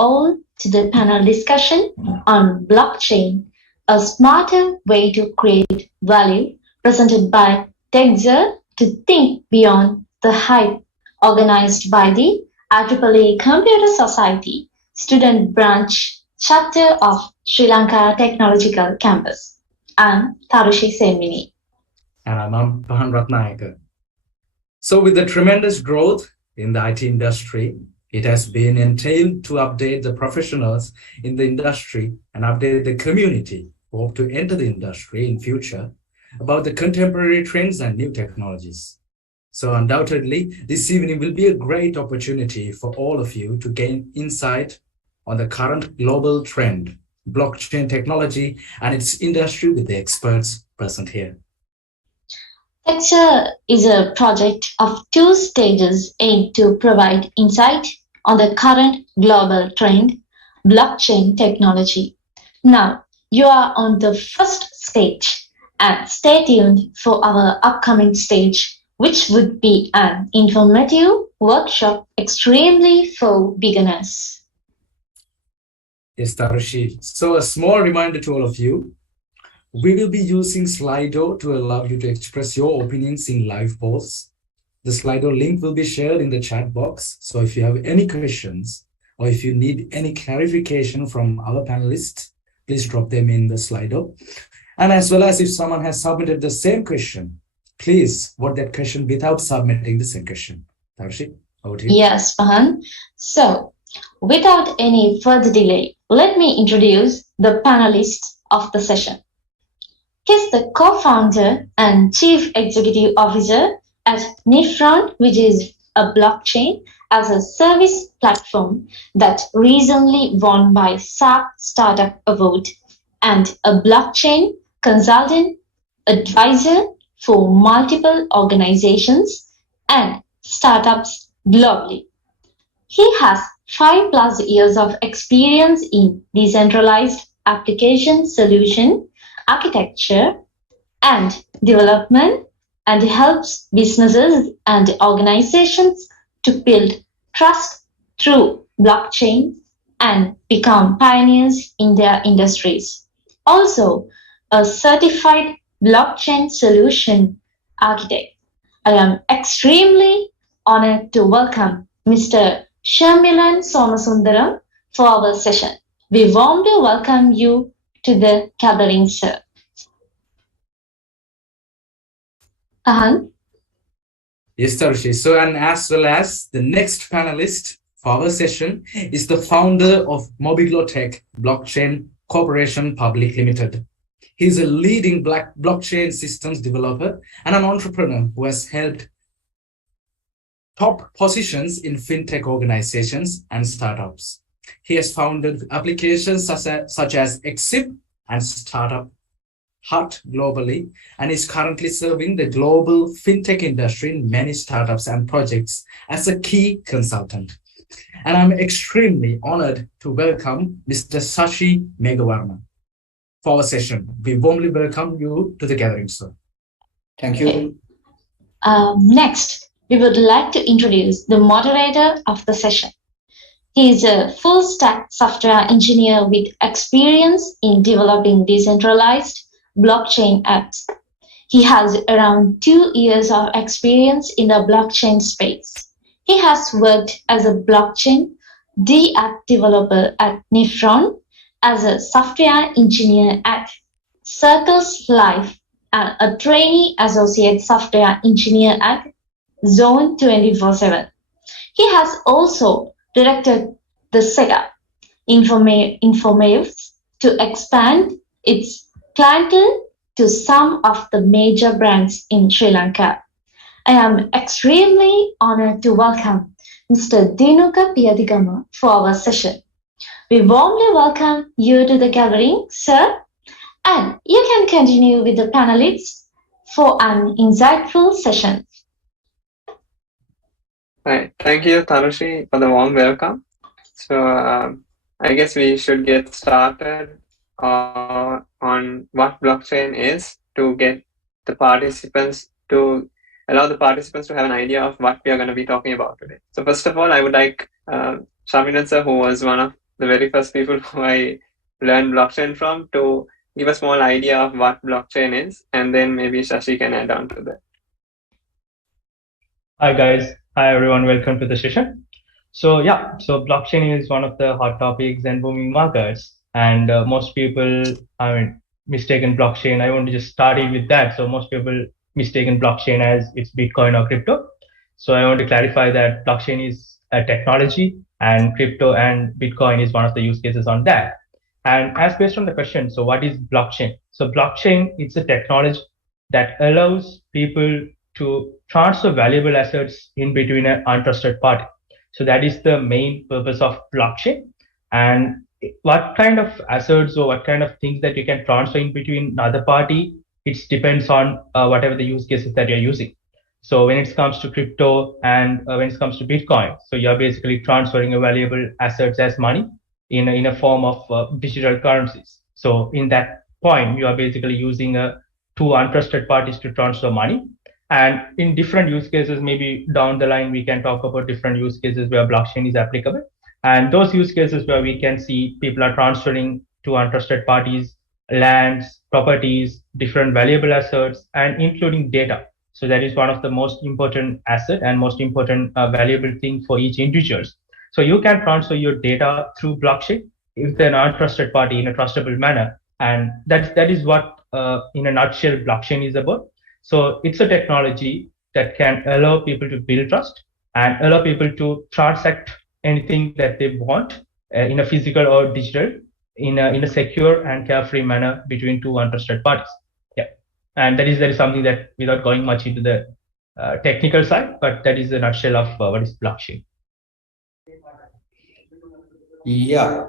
all to the panel discussion on blockchain, a smarter way to create value, presented by TECHZER to think beyond the hype, organized by the IEEE Computer Society Student Branch Chapter of Sri Lanka Technological Campus. I'm Tharushi Semini. And I'm Pahan Ratnayaka. So with the tremendous growth in the IT industry, it has been entailed to update the professionals in the industry and update the community who hope to enter the industry in future about the contemporary trends and new technologies. So undoubtedly, this evening will be a great opportunity for all of you to gain insight on the current global trend, blockchain technology and its industry with the experts present here. TECHZER is a project of two stages aimed to provide insight on the current global trend, blockchain technology. Now, you are on the first stage, and stay tuned for our upcoming stage, which would be an informative workshop extremely for beginners. Yes, Tarushi. So a small reminder to all of you, we will be using Slido to allow you to express your opinions in live polls. The Slido link will be shared in the chat box. So if you have any questions or if you need any clarification from our panelists, please drop them in the Slido. And as well as if someone has submitted the same question, please vote that question without submitting the same question. Tarushi, over to you. Yes, Pahan. So without any further delay, let me introduce the panelists of the session. He's the co-founder and chief executive officer at Niftron, which is a blockchain as a service platform that recently won by SAP Startup Award, and a blockchain consultant advisor for multiple organizations and startups globally. He has 5+ years of experience in decentralized application solution architecture and development, and helps businesses and organizations to build trust through blockchain and become pioneers in their industries. Also, a certified blockchain solution architect. I am extremely honored to welcome Mr. Sharmilan Somasundaram for our session. We warmly welcome you to the gathering, sir. Pahan? Yes, Tarushi. So, and as well as the next panelist for our session is the founder of Mobiglotech Blockchain Corporation Public Limited. He is a leading blockchain systems developer and an entrepreneur who has held top positions in fintech organizations and startups. He has founded applications such as EXIP and Startup Hut globally, and is currently serving the global fintech industry in many startups and projects as a key consultant. And I'm extremely honored to welcome Mr. Shashi Meghawarna for our session. We warmly welcome you to the gathering, sir. Thank you. Next, we would like to introduce the moderator of the session. He is a full-stack software engineer with experience in developing decentralized blockchain apps. He has around 2 years of experience in the blockchain space. He has worked as a blockchain app developer at Niftron, as a software engineer at Circles Life, and a trainee associate software engineer at Zone 24/7. He has also directed the setup Inforwaves to expand its clientele to some of the major brands in Sri Lanka. I am extremely honored to welcome Mr. Dinuka Piyadigama for our session. We warmly welcome you to the gathering, sir, and you can continue with the panelists for an insightful session. Right. Thank you, Tarushi, for the warm welcome. So I guess we should get started on what blockchain is to get the participants to allow the participants to have an idea of what we are going to be talking about today. So first of all, I would like Sharmilan sir, who was one of the very first people who I learned blockchain from to give a small idea of what blockchain is, and then maybe Shashi can add on to that. Hi guys, hi everyone, welcome to the session. So blockchain is one of the hot topics and booming markets, and most people, mistaken blockchain. I want to just start it with that. So most people mistaken blockchain as it's Bitcoin or crypto. So I want to clarify that blockchain is a technology and crypto and Bitcoin is one of the use cases on that. And as based on the question, so what is blockchain? So blockchain, it's a technology that allows people to transfer valuable assets in between an untrusted party. So that is the main purpose of blockchain. And what kind of assets or what kind of things that you can transfer in between another party, it depends on whatever the use cases that you're using. So when it comes to crypto and when it comes to Bitcoin, so you're basically transferring a valuable assets as money in a form of digital currencies. So in that point, you are basically using two untrusted parties to transfer money. And in different use cases, maybe down the line, we can talk about different use cases where blockchain is applicable. And those use cases where we can see people are transferring to untrusted parties, lands, properties, different valuable assets, and including data. So that is one of the most important asset and most important valuable thing for each individual. So you can transfer your data through blockchain with an untrusted party in a trustable manner. And that is what, in a nutshell, blockchain is about. So it's a technology that can allow people to build trust and allow people to transact anything that they want in a physical or digital in a secure and carefree manner between two untrusted parties. Yeah, and that is something that, without going much into the technical side, but that is the nutshell of what is blockchain. Yeah,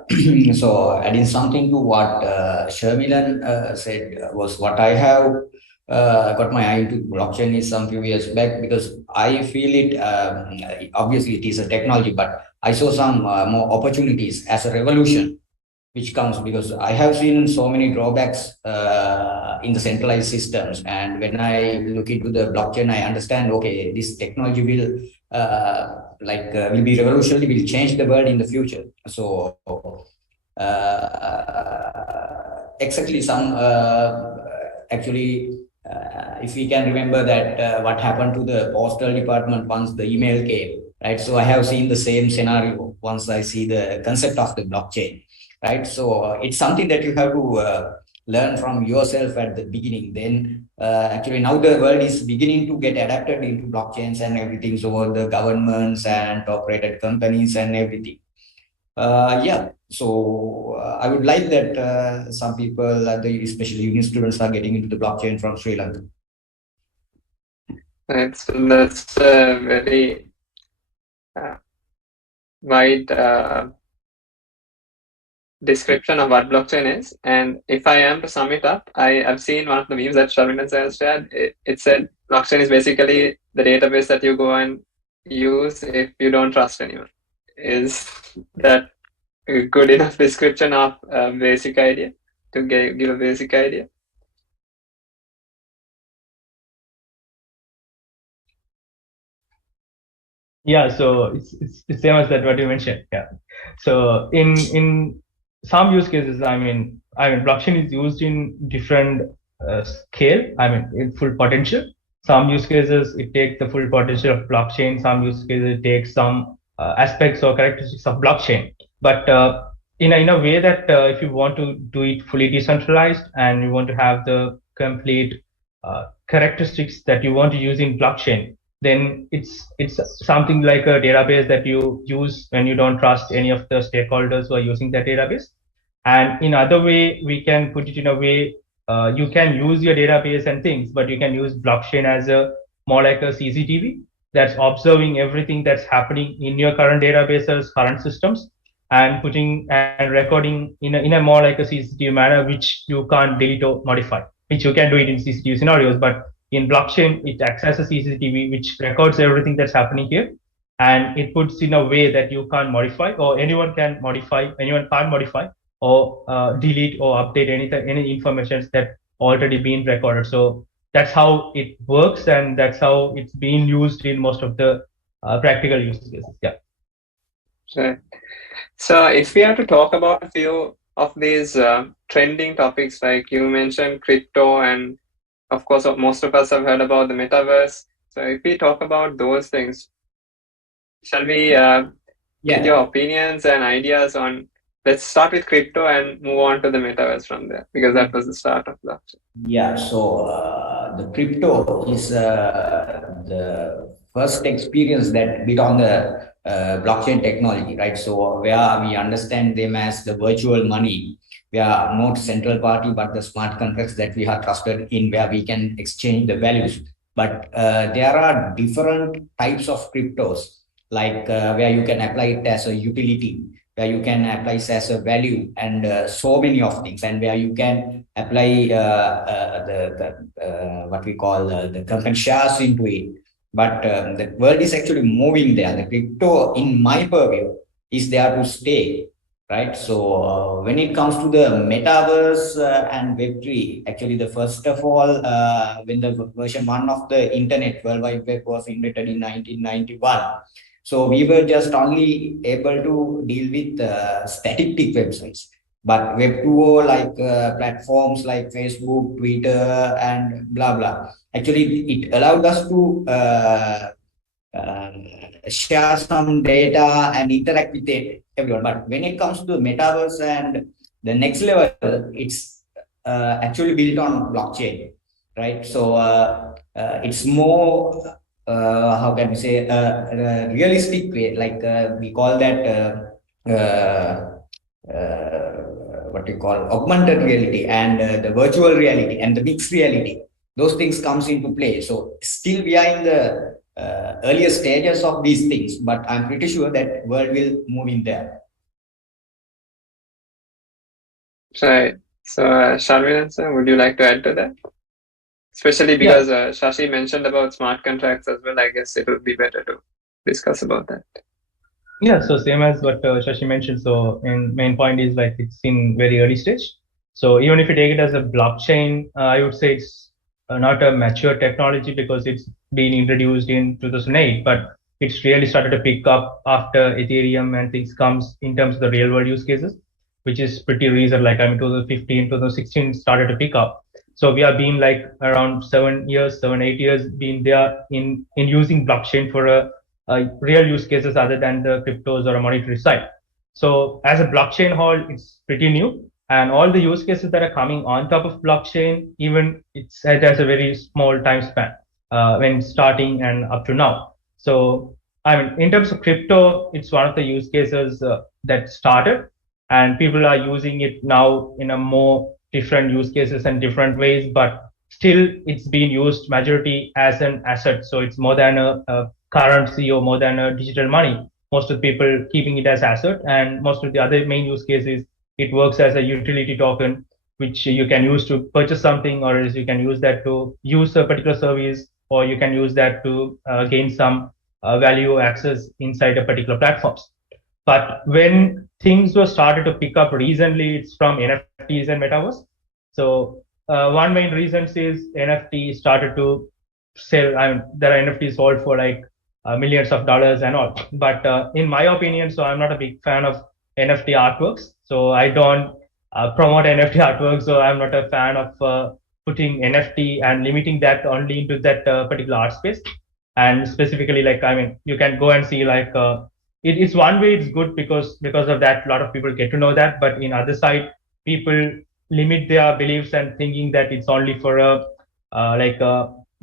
so adding something to what Sharmilan said was what I have got my eye into blockchain is some few years back, because I feel it, obviously it is a technology, but I saw some more opportunities as a revolution which comes, because I have seen so many drawbacks in the centralized systems. And when I look into the blockchain, I understand, okay, this technology will will be revolutionary, will change the world in the future. So exactly some if we can remember that what happened to the postal department once the email came, right? So I have seen the same scenario once I see the concept of the blockchain, right? So it's something that you have to learn from yourself at the beginning. Then actually now the world is beginning to get adapted into blockchains and everything. So the governments and operated companies and everything. So I would like that some people, especially uni students, are getting into the blockchain from Sri Lanka. That's a very wide description of what blockchain is. And if I am to sum it up, I've seen one of the memes that Sharmilan has shared. It said blockchain is basically the database that you go and use if you don't trust anyone. Is that a good enough description of a basic idea, to give a basic idea? Yeah, so it's the same as that what you mentioned. Yeah, so in some use cases, I mean blockchain is used in different scale. In full potential. Some use cases it takes the full potential of blockchain. Some use cases it takes some aspects or characteristics of blockchain. But in a way that if you want to do it fully decentralized and you want to have the complete characteristics that you want to use in blockchain, then it's something like a database that you use when you don't trust any of the stakeholders who are using that database. And in other way, we can put it in a way you can use your database and things, but you can use blockchain as more like a CCTV that's observing everything that's happening in your current databases, current systems, and putting and recording in a more like a CCTV manner, which you can't delete or modify, which you can do it in CCTV scenarios. But in blockchain, it acts as a CCTV, which records everything that's happening here. And it puts in a way that you can't modify, or anyone can't modify or delete or update any information that already been recorded. So that's how it works, and that's how it's being used in most of the practical use cases. Yeah. Right. So if we have to talk about a few of these trending topics, like you mentioned crypto, and of course most of us have heard about the metaverse. So if we talk about those things, shall we get your opinions and ideas on, let's start with crypto and move on to the metaverse from there, because that was the start of blockchain. Yeah, so the crypto is the first experience that built on the blockchain technology, right? So where we understand them as the virtual money, we are not central party, but the smart contracts that we are trusted in, where we can exchange the values. But there are different types of cryptos, like where you can apply it as a utility, where you can apply it as a value, and so many of things, and where you can apply what we call the company shares into it. But the world is actually moving there. The crypto, in my purview, is there to stay, right? So when it comes to the metaverse and Web3, actually, the first of all, when the version 1 of the internet, World Wide Web, was invented in 1991, so we were just only able to deal with static websites. But Web 2.0, like platforms like Facebook, Twitter, and blah, blah, actually, it allowed us to share some data and interact with everyone. But when it comes to metaverse and the next level, it's actually built on blockchain, right? So it's more, how can we say, realistic way, like we call that what we call augmented reality, and the virtual reality and the mixed reality. Those things comes into play. So still we are in the earlier stages of these things, but I'm pretty sure that world will move in there. Right. So Sharmilan sir, would you like to add to that? Especially because Shashi mentioned about smart contracts as well. I guess it would be better to discuss about that. Yeah, so same as what Shashi mentioned. So main point is like it's in very early stage. So even if you take it as a blockchain, I would say it's not a mature technology because it's been introduced in 2008, but it's really started to pick up after Ethereum and things comes in terms of the real world use cases, which is pretty recent. Like 2015, 2016 started to pick up. So we have been like around 7, 8 years being there in using blockchain for real use cases other than the cryptos or a monetary side. So as a blockchain whole, it's pretty new, and all the use cases that are coming on top of blockchain, even it has a very small time span when starting and up to now. So I mean, in terms of crypto, it's one of the use cases that started, and people are using it now in a more different use cases and different ways, but still it's being used majority as an asset. So it's more than a currency or more than a digital money. Most of the people keeping it as asset, and most of the other main use cases, it works as a utility token, which you can use to purchase something, or else you can use that to use a particular service, or you can use that to gain some value access inside a particular platforms. But when things were started to pick up recently, it's from NFTs and Metaverse. So one main reason is NFT started to sell. I mean, there are NFTs sold for like millions of dollars and all. But in my opinion, so I'm not a big fan of NFT artworks. So I don't promote NFT artworks. So I'm not a fan of putting NFT and limiting that only into that particular art space. And specifically, like, I mean, you can go and see like, it's one way it's good because of that, a lot of people get to know that. But in other side, people limit their beliefs and thinking that it's only for a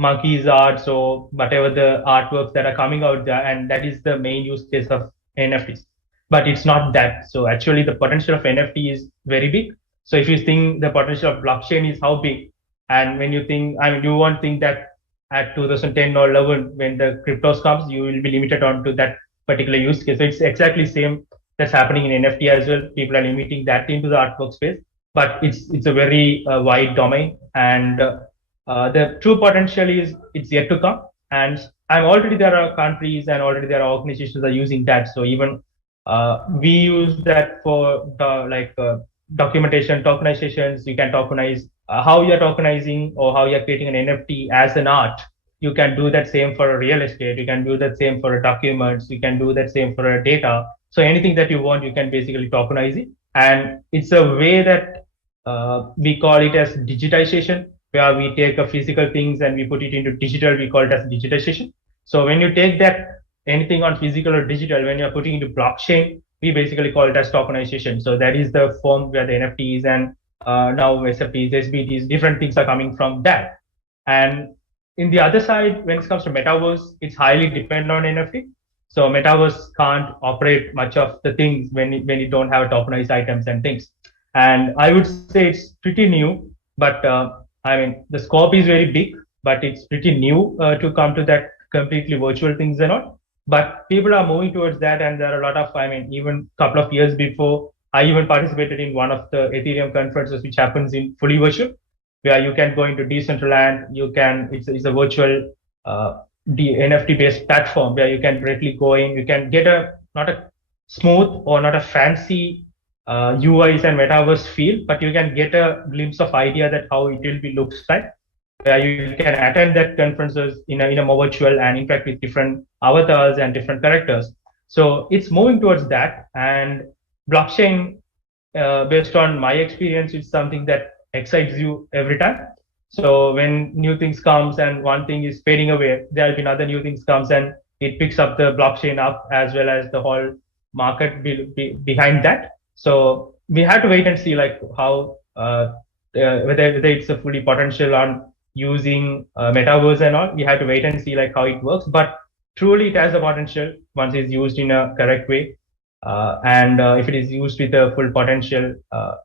monkey's art, so whatever the artworks that are coming out there, and that is the main use case of NFTs. But it's not that. So actually the potential of NFT is very big. So if you think the potential of blockchain is how big, and when you think, I mean, you won't think that at 2010 or 11, when the cryptos comes, you will be limited on to that particular use case. So it's exactly same that's happening in NFT as well. People are limiting that into the artwork space, but it's a very wide domain, and the true potential is it's yet to come. And already there are countries and already there are organizations that are using that. So even we use that for documentation, tokenizations. You can tokenize how you're tokenizing or how you're creating an NFT as an art. You can do that same for a real estate. You can do that same for a documents. You can do that same for a data. So anything that you want, you can basically tokenize it. And it's a way that we call it as digitization, where we take a physical things and we put it into digital. We call it as digitization. So when you take that anything on physical or digital, when you're putting into blockchain, we basically call it as tokenization. So that is the form where the NFTs and now SFTs, SBTs, different things are coming from that. And in the other side, when it comes to Metaverse, it's highly dependent on NFT. So Metaverse can't operate much of the things when you don't have tokenized items and things. And I would say it's pretty new, but I mean, the scope is very big, but it's pretty new to come to that completely virtual things and all. But people are moving towards that, and there are a lot of, I mean, even a couple of years before, I even participated in one of the Ethereum conferences, which happens in fully virtual, where you can go into Decentraland. You can, it's a virtual NFT based platform where you can directly go in. You can get not a smooth or not a fancy UIs and metaverse feel, but you can get a glimpse of idea that how it will be looks like, where you can attend that conferences in a more virtual and interact with different avatars and different characters. So it's moving towards that, and blockchain, based on my experience, is something that excites you every time. So when new things comes and one thing is fading away, there'll be another new things comes and it picks up the blockchain up, as well as the whole market behind that. So we have to wait and see like how whether it's a fully potential on using metaverse and all. We have to wait and see like how it works. But truly, it has a potential once it's used in a correct way, and if it is used with a full potential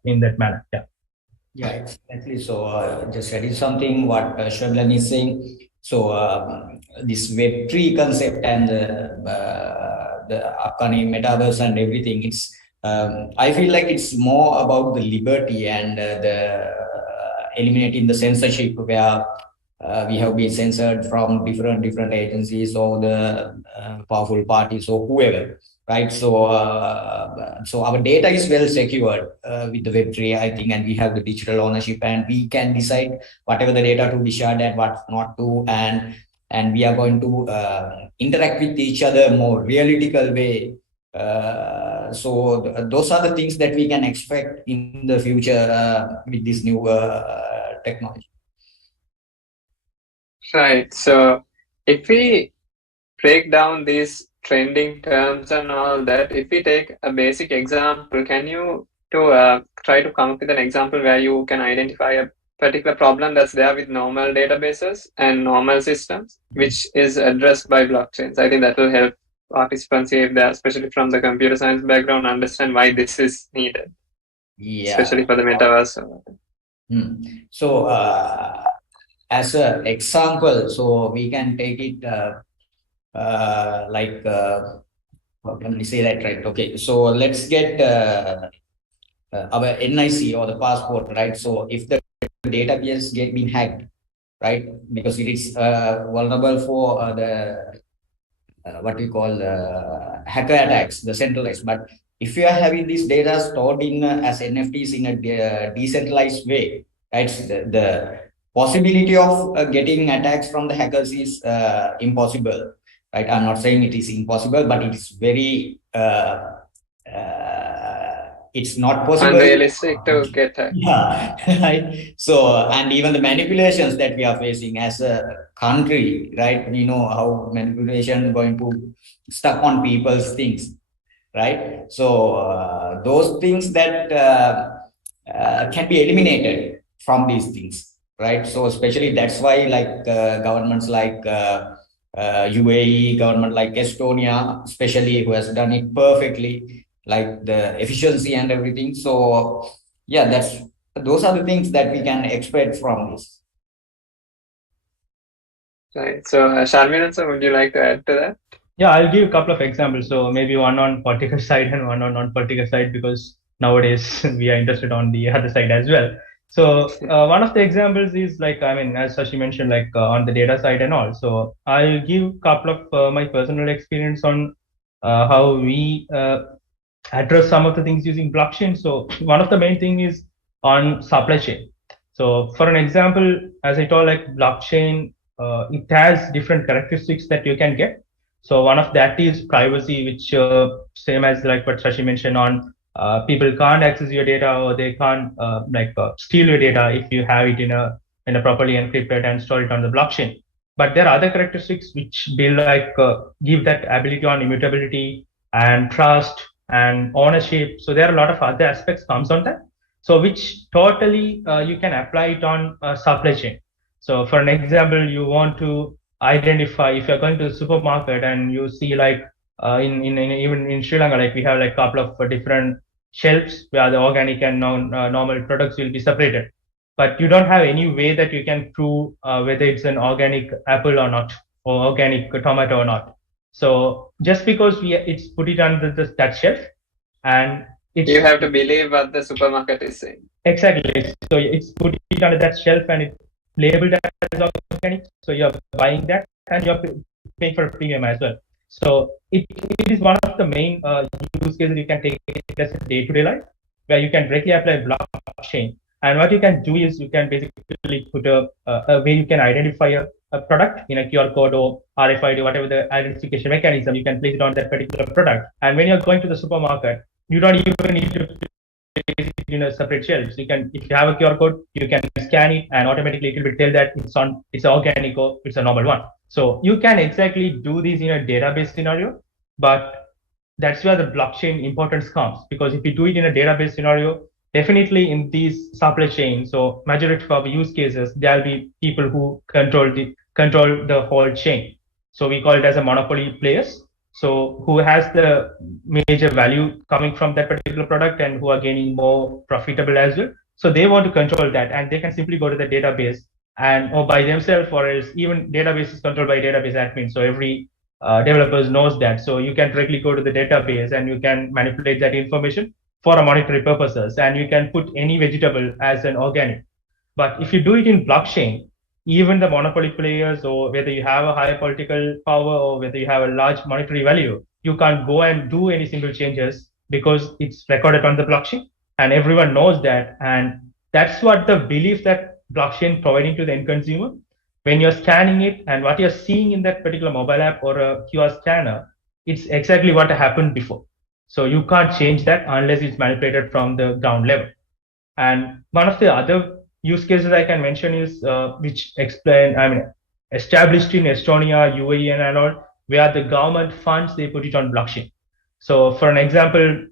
in that manner. Yeah. Yeah, exactly. So just adding something what Sharmilan is saying. So this Web3 concept and the upcoming metaverse and everything, it's I feel like it's more about the liberty and the eliminating the censorship, where we have been censored from different agencies or the powerful parties or whoever. Right, so so our data is well secured with the Web3, I think, and we have the digital ownership, and we can decide whatever the data to be shared and what not to, and we are going to interact with each other more realistical way. So those are the things that we can expect in the future with this new technology. Right. So if we break down these trending terms and all that, if we take a basic example, can you try to come up with an example where you can identify a particular problem that's there with normal databases and normal systems, which is addressed by blockchains? I think that will help participants, if they're especially from the computer science background, understand why this is needed. Yeah, especially for the metaverse. So as an example, so we can take it like how can we say that, right? Okay, so let's get our NIC or the passport, right? So if the database get been hacked, right, because it is vulnerable for the what we call hacker attacks, the centralized. But if you are having this data stored in as NFTs in a decentralized way, right, the possibility of getting attacks from the hackers is impossible. Right, I'm not saying it is impossible, but it is very it's not possible. Unrealistic to get hacked. Yeah, right. So, and even the manipulations that we are facing as a country, right? We know how manipulation is going to stuck on people's things, right? So those things that can be eliminated from these things, right? So especially that's why like governments like UAE, government like Estonia, especially, who has done it perfectly, like the efficiency and everything. So yeah, those are the things that we can expect from this. Right. So Sharmilan, sir, would you like to add to that? Yeah, I'll give a couple of examples. So maybe one on political side and one on non-political side, because nowadays we are interested on the other side as well. So one of the examples is like, I mean, as Shashi mentioned, like on the data side and all. So I'll give a couple of my personal experience on how we address some of the things using blockchain. So one of the main thing is on supply chain. So for an example, as I told, like blockchain, it has different characteristics that you can get. So one of that is privacy, which same as like what Shashi mentioned on people can't access your data, or they can't steal your data if you have it in a properly encrypted and store it on the blockchain. But there are other characteristics which give that ability on immutability and trust and ownership. So there are a lot of other aspects comes on that. So which totally you can apply it on supply chain. So for an example, you want to identify if you're going to the supermarket and you see like even in Sri Lanka, like we have like a couple of different shelves where the organic and normal products will be separated. But you don't have any way that you can prove whether it's an organic apple or not, or organic tomato or not. So just because it's put it under that shelf, and you have to believe what the supermarket is saying. Exactly. So it's put it under that shelf and it's labeled as organic. So you're buying that and you're paying for a premium as well. So it is one of the main use cases you can take it as a day-to-day life, where you can directly apply blockchain. And what you can do is you can basically put a way you can identify a product in a QR code or RFID, whatever the identification mechanism, you can place it on that particular product. And when you're going to the supermarket, you don't even need to place it in a separate shelves. You can, if you have a QR code, you can scan it and automatically it will tell that it's organic or it's a normal one. So you can exactly do this in a database scenario, but that's where the blockchain importance comes, because if you do it in a database scenario, definitely in these supply chains, so majority of use cases, there'll be people who control the whole chain. So we call it as a monopoly players. So who has the major value coming from that particular product and who are gaining more profitable as well. So they want to control that, and they can simply go to the database and or by themselves, or else even database is controlled by database admin. So every developers knows that. So you can directly go to the database and you can manipulate that information for a monetary purposes, and you can put any vegetable as an organic. But if you do it in blockchain, even the monopoly players, or whether you have a higher political power or whether you have a large monetary value, you can't go and do any single changes because it's recorded on the blockchain and everyone knows that. And that's what the belief that blockchain providing to the end consumer. When you're scanning it and what you're seeing in that particular mobile app or a QR scanner, it's exactly what happened before. So you can't change that unless it's manipulated from the ground level. And one of the other use cases I can mention is established in Estonia, UAE and all, where the government funds, they put it on blockchain. So for an example,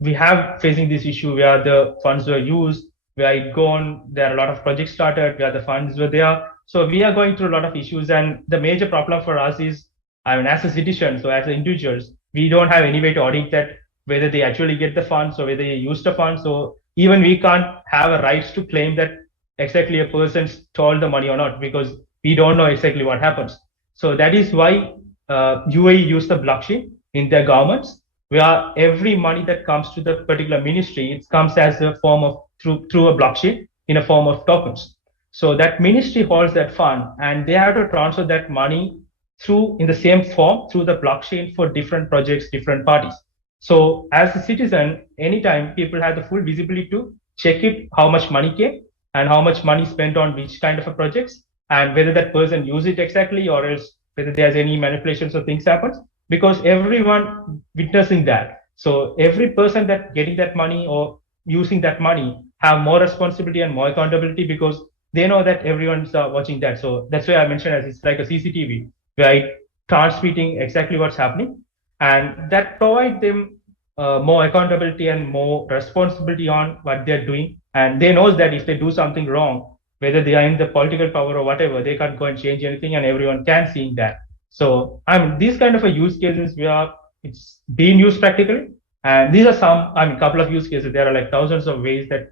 we have facing this issue where the funds were used, where it gone, there are a lot of projects started where the funds were there. So we are going through a lot of issues, and the major problem for us is, as a citizen, so as individuals, we don't have any way to audit that, whether they actually get the funds or whether they use the funds. So even we can't have a rights to claim that exactly a person stole the money or not, because we don't know exactly what happens. So that is why UAE use the blockchain in their governments, where every money that comes to the particular ministry, it comes as a form of through a blockchain in a form of tokens. So that ministry holds that fund and they have to transfer that money in the same form through the blockchain for different projects, different parties. So as a citizen, anytime people have the full visibility to check it, how much money came and how much money spent on which kind of a projects, and whether that person use it exactly or else whether there's any manipulations or things happens, because everyone witnessing that. So every person that getting that money or using that money have more responsibility and more accountability, because they know that everyone's watching that. So that's why I mentioned as it's like a CCTV, where it transmitting exactly what's happening, and that provide them more accountability and more responsibility on what they're doing. And they know that if they do something wrong, whether they are in the political power or whatever, they can't go and change anything, and everyone can see that. So these kind of a use cases where it's being used practically, and these are some, couple of use cases. There are like thousands of ways that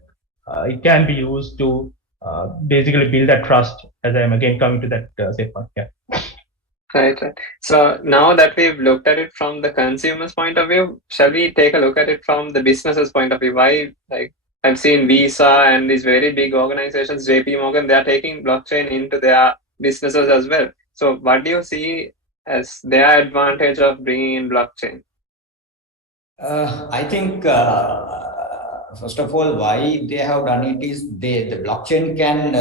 it can be used to basically build that trust, as I'm again coming to that safe point. Yeah. Right. So now that we've looked at it from the consumer's point of view, shall we take a look at it from the business's point of view? Why, like I've seen Visa and these very big organizations, JP Morgan, they're taking blockchain into their businesses as well. So what do you see as their advantage of bringing in blockchain? I think first of all, why they have done it is the blockchain can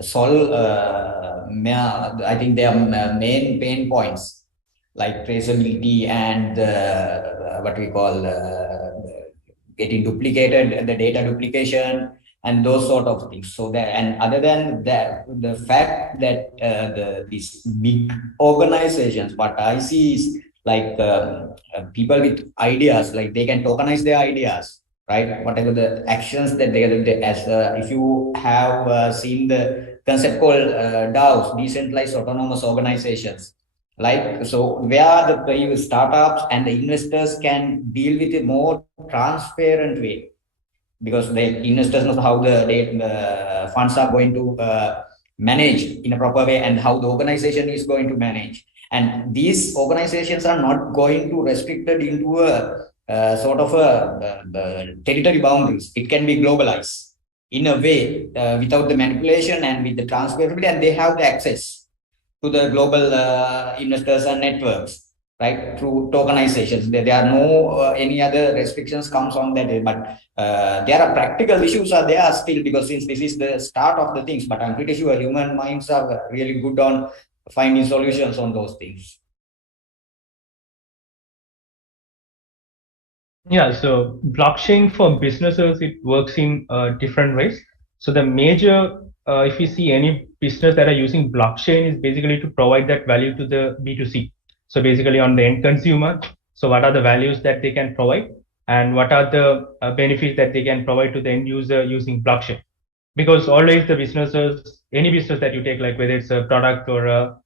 solve I think their main pain points. like traceability and what we call getting duplicated, the data duplication, and those sort of things. So that, and other than that, the fact that these big organizations, what I see is like people with ideas, like they can tokenize their ideas, right? Whatever the actions that they as if you have seen the concept called DAOs, decentralized autonomous organizations, like, so where the startups and the investors can deal with a more transparent way, because the investors know how the funds are going to manage in a proper way and how the organization is going to manage. And these organizations are not going to restricted into a sort of a territory boundaries. It can be globalized in a way without the manipulation and with the transparency, and they have the access to the global investors and networks, right, through tokenizations. There are no any other restrictions comes on that, but there are practical issues are there still, because since this is the start of the things, but I'm pretty sure human minds are really good on finding solutions on those things. Yeah, so blockchain for businesses, it works in different ways. So the major, if you see any business that are using blockchain, is basically to provide that value to the B2C. So basically on the end consumer, so what are the values that they can provide, and what are the benefits that they can provide to the end user using blockchain? Because always the businesses, any business that you take, like whether it's a product or a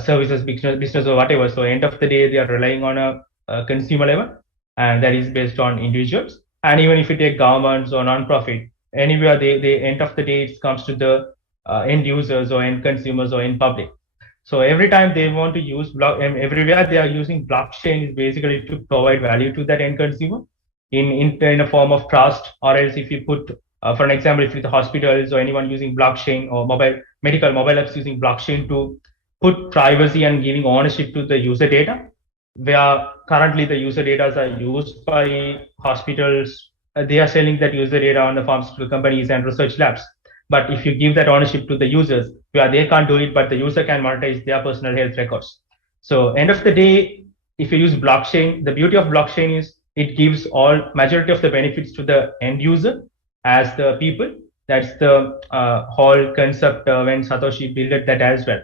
services business or whatever, so end of the day, they are relying on a consumer level, and that is based on individuals. And even if you take governments or non-profit, anywhere they end of the day, it comes to the end users or end consumers or end public. So every time they want to use everywhere they are using blockchain is basically to provide value to that end consumer in a form of trust. Or else if you put, for an example, if it's hospitals or anyone using blockchain, or medical mobile apps using blockchain to put privacy and giving ownership to the user data, where currently the user data are used by hospitals, they are selling that user data on the pharmaceutical companies and research labs. But if you give that ownership to the users, where they can't do it, but the user can monetize their personal health records. So end of the day, if you use blockchain, the beauty of blockchain is it gives all majority of the benefits to the end user as the people. That's the whole concept when Satoshi built that as well.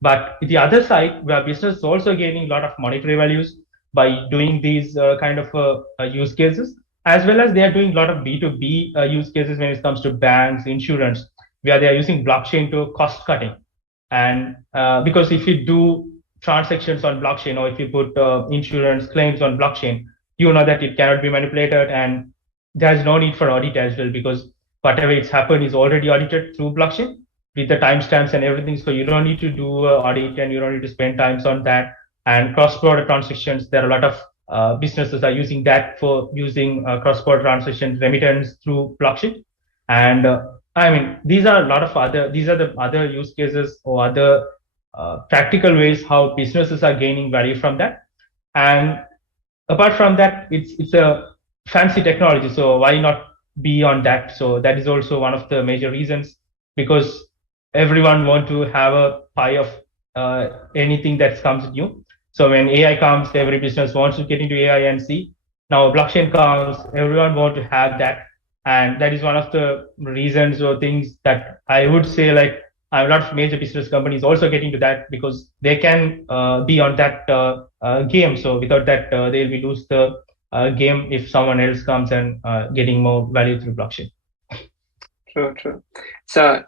But the other side, where business is also gaining a lot of monetary values by doing these kind of use cases, as well as they are doing a lot of B2B use cases when it comes to banks, insurance, where they are using blockchain to cost cutting. And because if you do transactions on blockchain, or if you put insurance claims on blockchain, you know that it cannot be manipulated, and there's no need for audit as well, because whatever it's happened is already audited through blockchain with the timestamps and everything. So you don't need to do audit, and you don't need to spend times on that. And cross-border transactions, there are a lot of businesses are using that for using cross-border transactions, remittance through blockchain. And I mean, these are the other use cases or other practical ways how businesses are gaining value from that. And apart from that, it's a fancy technology, so why not be on that? So that is also one of the major reasons, because everyone want to have a pie of anything that comes new. So when AI comes, every business wants to get into AI and see. Now blockchain comes, everyone want to have that. And that is one of the reasons or things that I would say, like, a lot of major business companies also getting to that, because they can be on that game. So without that, they'll be lose the game if someone else comes and getting more value through blockchain. True. So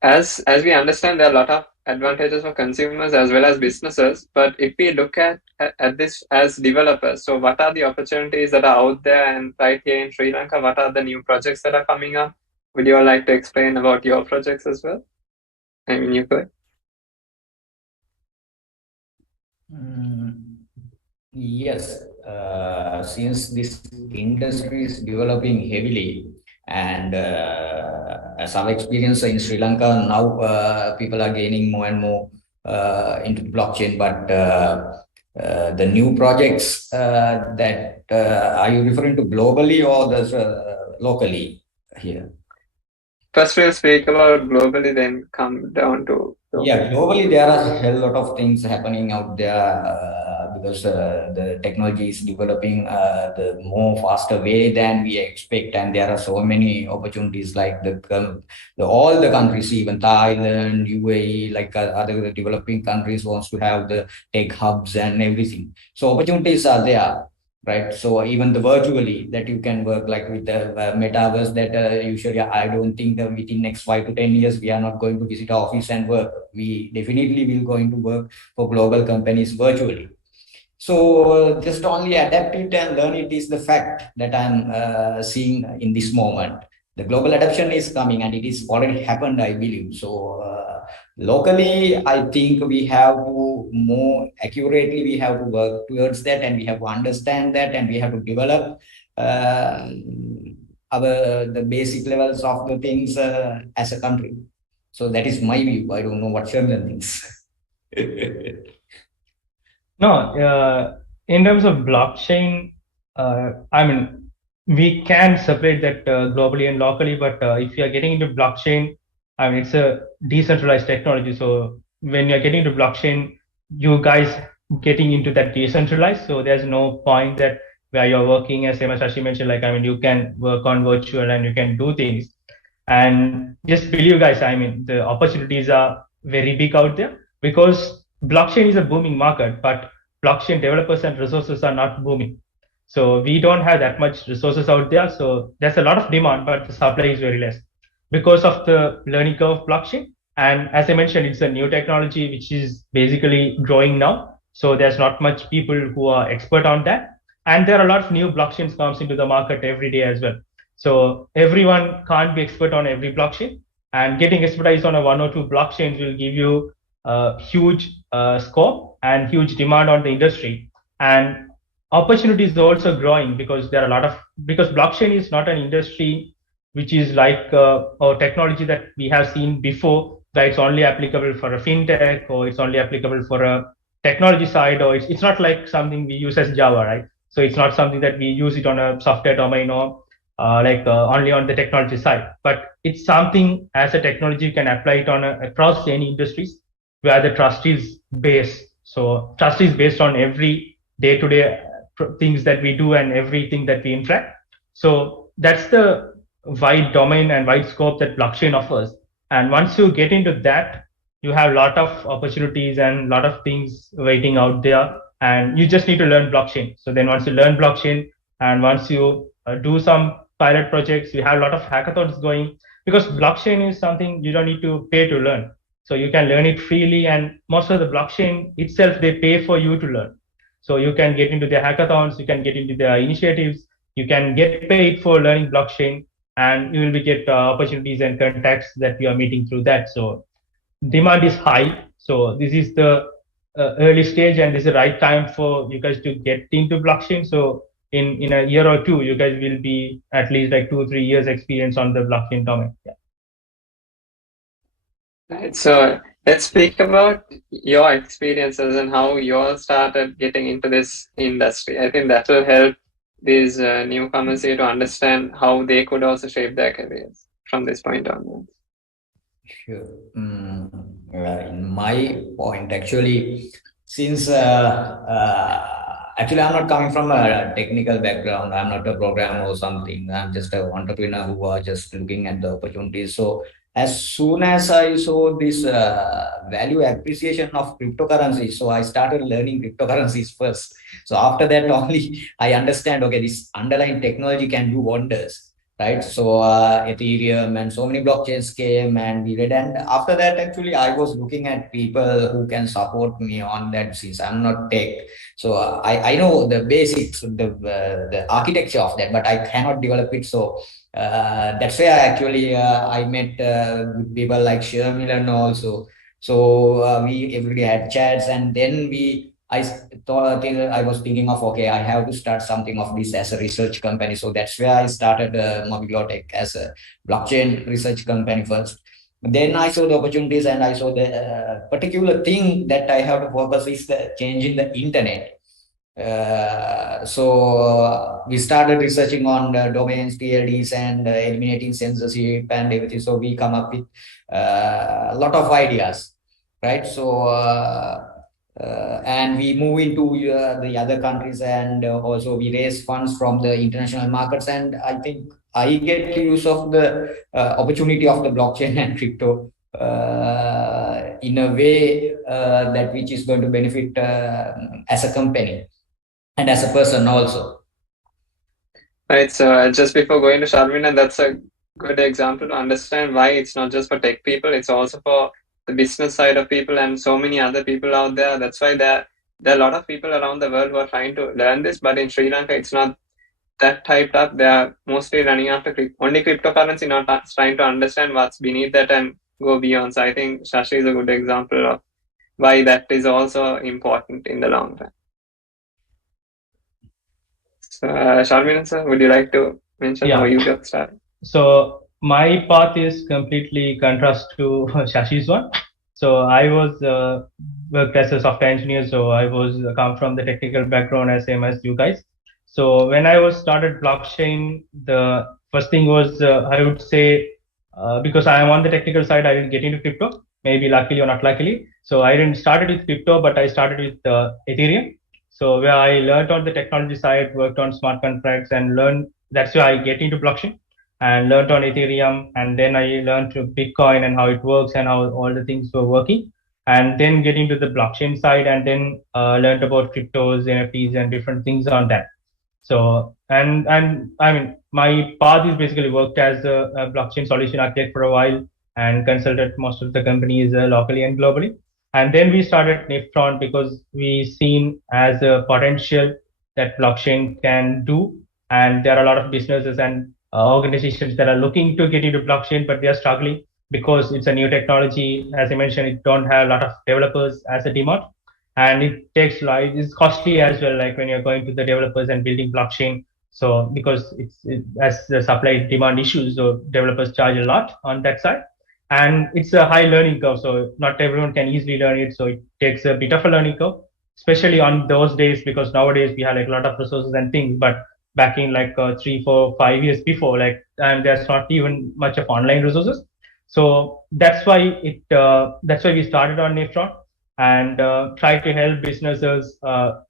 as we understand, there are a lot of advantages for consumers as well as businesses. But if we look at this as developers, so what are the opportunities that are out there? And right here in Sri Lanka, what are the new projects that are coming up? Would you all like to explain about your projects as well? I mean, you could. Yes, since this industry is developing heavily, and as our experience in Sri Lanka, now people are gaining more and more into blockchain. But the new projects that are you referring to globally or locally here? first we'll speak about globally, then come down to yeah, globally there are a hell lot of things happening out there because the technology is developing the more faster way than we expect, and there are so many opportunities like the all the countries, even Thailand, UAE, like other developing countries wants to have the tech hubs and everything. So opportunities are there. Right, so even the virtually that you can work like with the metaverse that usually I don't think that within next 5 to 10 years we are not going to visit our office and work. We definitely will going to work for global companies virtually. So just only adapt it and learn it is the fact that I'm seeing in this moment. The global adoption is coming and it is already happened, I believe. So locally, I think we have to more accurately, we have to work towards that, and we have to understand that, and we have to develop the basic levels of the things as a country. So that is my view. I don't know what Sharmilan thinks. No, in terms of blockchain, I mean, we can separate that globally and locally, but if you are getting into blockchain, I mean, it's a decentralized technology. So when you're getting into blockchain, you guys getting into that decentralized. So there's no point that where you're working, as Shashi mentioned, like, I mean, you can work on virtual and you can do things. And just believe, guys, I mean, the opportunities are very big out there because blockchain is a booming market, but blockchain developers and resources are not booming. So we don't have that much resources out there. So there's a lot of demand, but the supply is very less because of the learning curve of blockchain. And as I mentioned, it's a new technology which is basically growing now. So there's not much people who are expert on that. And there are a lot of new blockchains comes into the market every day as well. So everyone can't be expert on every blockchain, and getting expertise on a 1 or 2 blockchains will give you a huge scope and huge demand on the industry. And opportunities are also growing because there are a lot of, because blockchain is not an industry which is like a technology that we have seen before, that it's only applicable for a fintech or it's only applicable for a technology side, or it's not like something we use as Java, right? So it's not something that we use it on a software domain or only on the technology side, but it's something as a technology you can apply it on across any industries where the trust is based. So trust is based on every day-to-day things that we do and everything that we interact. So that's the wide domain and wide scope that blockchain offers. And once you get into that, you have a lot of opportunities and a lot of things waiting out there. And you just need to learn blockchain. So then once you learn blockchain and once you do some pilot projects, you have a lot of hackathons going, because blockchain is something you don't need to pay to learn. So you can learn it freely, and most of the blockchain itself, they pay for you to learn. So you can get into their hackathons, you can get into their initiatives, you can get paid for learning blockchain, and you will get opportunities and contacts that you are meeting through that. So demand is high. So this is the early stage, and this is the right time for you guys to get into blockchain. So in a year or two, you guys will be at least like 2 or 3 years experience on the blockchain domain. Yeah. Right. So let's speak about your experiences and how you all started getting into this industry. I think that will help these newcomers here to understand how they could also shape their careers from this point onwards. Sure. In my point, actually, since actually I'm not coming from a technical background, I'm not a programmer or something. I'm just an entrepreneur who are just looking at the opportunities. So as soon as I saw this value appreciation of cryptocurrencies, so I started learning cryptocurrencies first. So after that only I understand, okay, this underlying technology can do wonders. Right, so Ethereum and so many blockchains came and we read, and after that actually I was looking at people who can support me on that, since I'm not tech. So I know the basics, the architecture of that, but I cannot develop it. So that's why I met good people like Sharmilan also. So we every day had chats, and then I thought I was thinking of, okay, I have to start something of this as a research company. So that's where I started Mobiglotech as a blockchain research company first. Then I saw the opportunities, and I saw the particular thing that I have to focus is the change in the internet. So we started researching on domains, TLDs, and eliminating censorship and everything. So we come up with a lot of ideas, right? So and we move into the other countries, and also we raise funds from the international markets. And I think I get use of the opportunity of the blockchain and crypto in a way that which is going to benefit as a company and as a person also. Right. So just before going to Sharmilan, that's a good example to understand why it's not just for tech people, it's also for the business side of people and so many other people out there. That's why there are a lot of people around the world who are trying to learn this, but in Sri Lanka, it's not that typed up. They are mostly running after only cryptocurrency, not trying to understand what's beneath that and go beyond. So I think Shashi is a good example of why that is also important in the long run. So, Sharmilan sir, would you like to mention how you got started? So my path is completely contrast to Shashi's one. So I was worked as a software engineer, so I was come from the technical background as same as you guys. So when I was started blockchain, the first thing was I would say because I am on the technical side, I didn't get into crypto, maybe luckily or not luckily. So I didn't started with crypto, but I started with Ethereum. So where I learned on the technology side, worked on smart contracts, and learned. That's why I get into blockchain and learned on Ethereum, and then I learned to Bitcoin and how it works and how all the things were working, and then get into the blockchain side, and then learned about cryptos, NFTs, and different things on that. So and I mean, my path is basically worked as a blockchain solution architect for a while and consulted most of the companies locally and globally. And then we started Niftron because we seen as a potential that blockchain can do, and there are a lot of businesses and organizations that are looking to get into blockchain, but they are struggling because it's a new technology. As I mentioned, it don't have a lot of developers as a demand, and it takes like it's costly as well. Like when you're going to the developers and building blockchain, so because as the supply demand issues, so developers charge a lot on that side, and it's a high learning curve. So not everyone can easily learn it. So it takes a bit of a learning curve, especially on those days, because nowadays we have like a lot of resources and things, but back in like 3, 4, 5 years before, like, and there's not even much of online resources. So that's why we started on Niftron and try to help businesses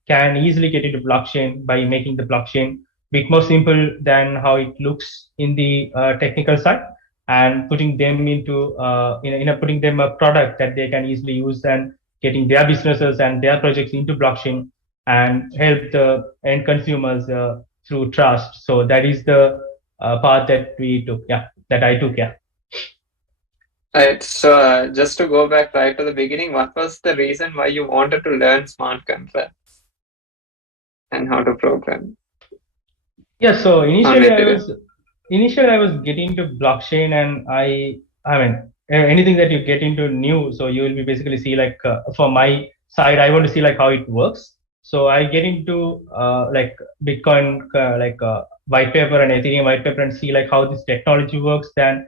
can easily get into blockchain by making the blockchain bit more simple than how it looks in the technical side, and putting them into putting them a product that they can easily use, and getting their businesses and their projects into blockchain and help the end consumers through trust. So that is the path that we took. That I took. Right. So just to go back right to the beginning, what was the reason why you wanted to learn smart contracts and how to program? Yeah. So initially I was getting into blockchain, and I mean anything that you get into new, so you will be basically see like for my side, I want to see like how it works. So I get into like Bitcoin white paper and Ethereum white paper and see like how this technology works. Then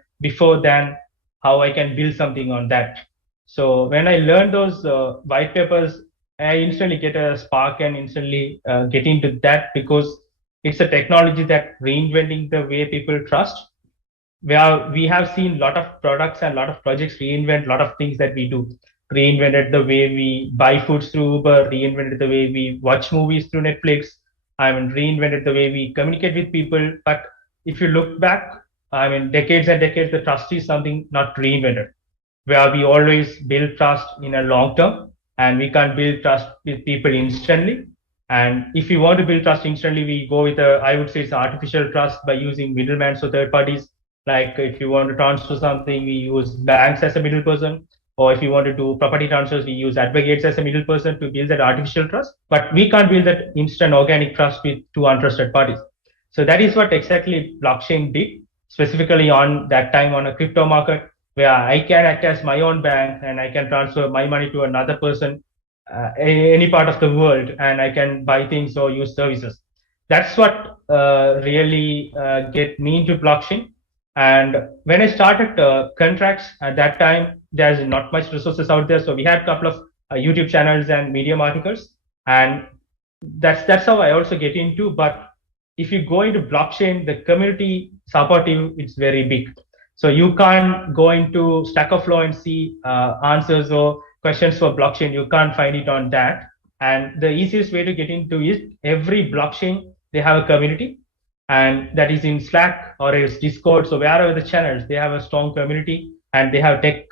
how I can build something on that. So when I learned those white papers, I instantly get a spark and instantly get into that, because it's a technology that reinventing the way people trust. Where we have seen a lot of products and a lot of projects reinvent a lot of things that we do. Reinvented the way we buy foods through Uber, reinvented the way we watch movies through Netflix. I mean, reinvented the way we communicate with people. But if you look back, I mean, decades and decades, the trust is something not reinvented, where we always build trust in a long term, and we can't build trust with people instantly. And if you want to build trust instantly, we go with I would say it's artificial trust by using middlemen, so third parties. Like if you want to transfer something, we use banks as a middle person. Or if you want to do property transfers, we use advocates as a middle person to build that artificial trust. But we can't build that instant organic trust with two untrusted parties. So that is what exactly blockchain did, specifically on that time on a crypto market, where I can act as my own bank and I can transfer my money to another person, any part of the world, and I can buy things or use services. That's what really get me into blockchain. And when I started contracts at that time, there's not much resources out there. So we had a couple of YouTube channels and Medium articles. And that's how I also get into. But if you go into blockchain, the community supportive, it's very big. So you can't go into Stack Overflow and see answers or questions for blockchain. You can't find it on that. And the easiest way to get into is every blockchain, they have a community, and that is in Slack or else Discord. So wherever the channels, they have a strong community, and they have tech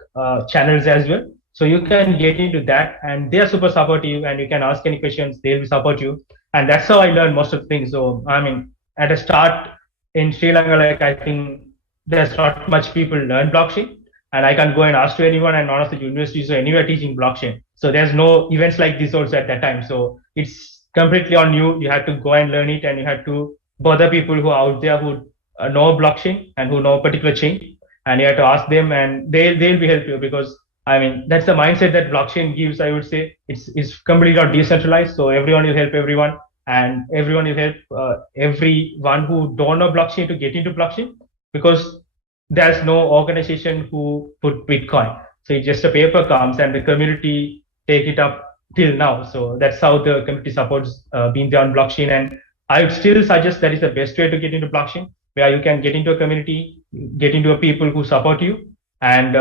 channels as well. So you can get into that, and they are super supportive, and you can ask any questions, they will support you. And that's how I learned most of the things. So I mean, at a start in Sri Lanka, like I think there's not much people learn blockchain, and I can go and ask to anyone, and none of the universities or anywhere teaching blockchain. So there's no events like this also at that time. So it's completely on you. You have to go and learn it, and you have to bother people who are out there who know blockchain and who know a particular chain, and you have to ask them, and they'll be help you, because I mean, that's the mindset that blockchain gives. I would say it's completely not decentralized. So everyone will help everyone, and everyone will help everyone who don't know blockchain to get into blockchain, because there's no organization who put Bitcoin. So it's just a paper comes, and the community take it up till now. So that's how the community supports being there on blockchain. And I would still suggest that is the best way to get into blockchain, where you can get into a community, get into a people who support you, and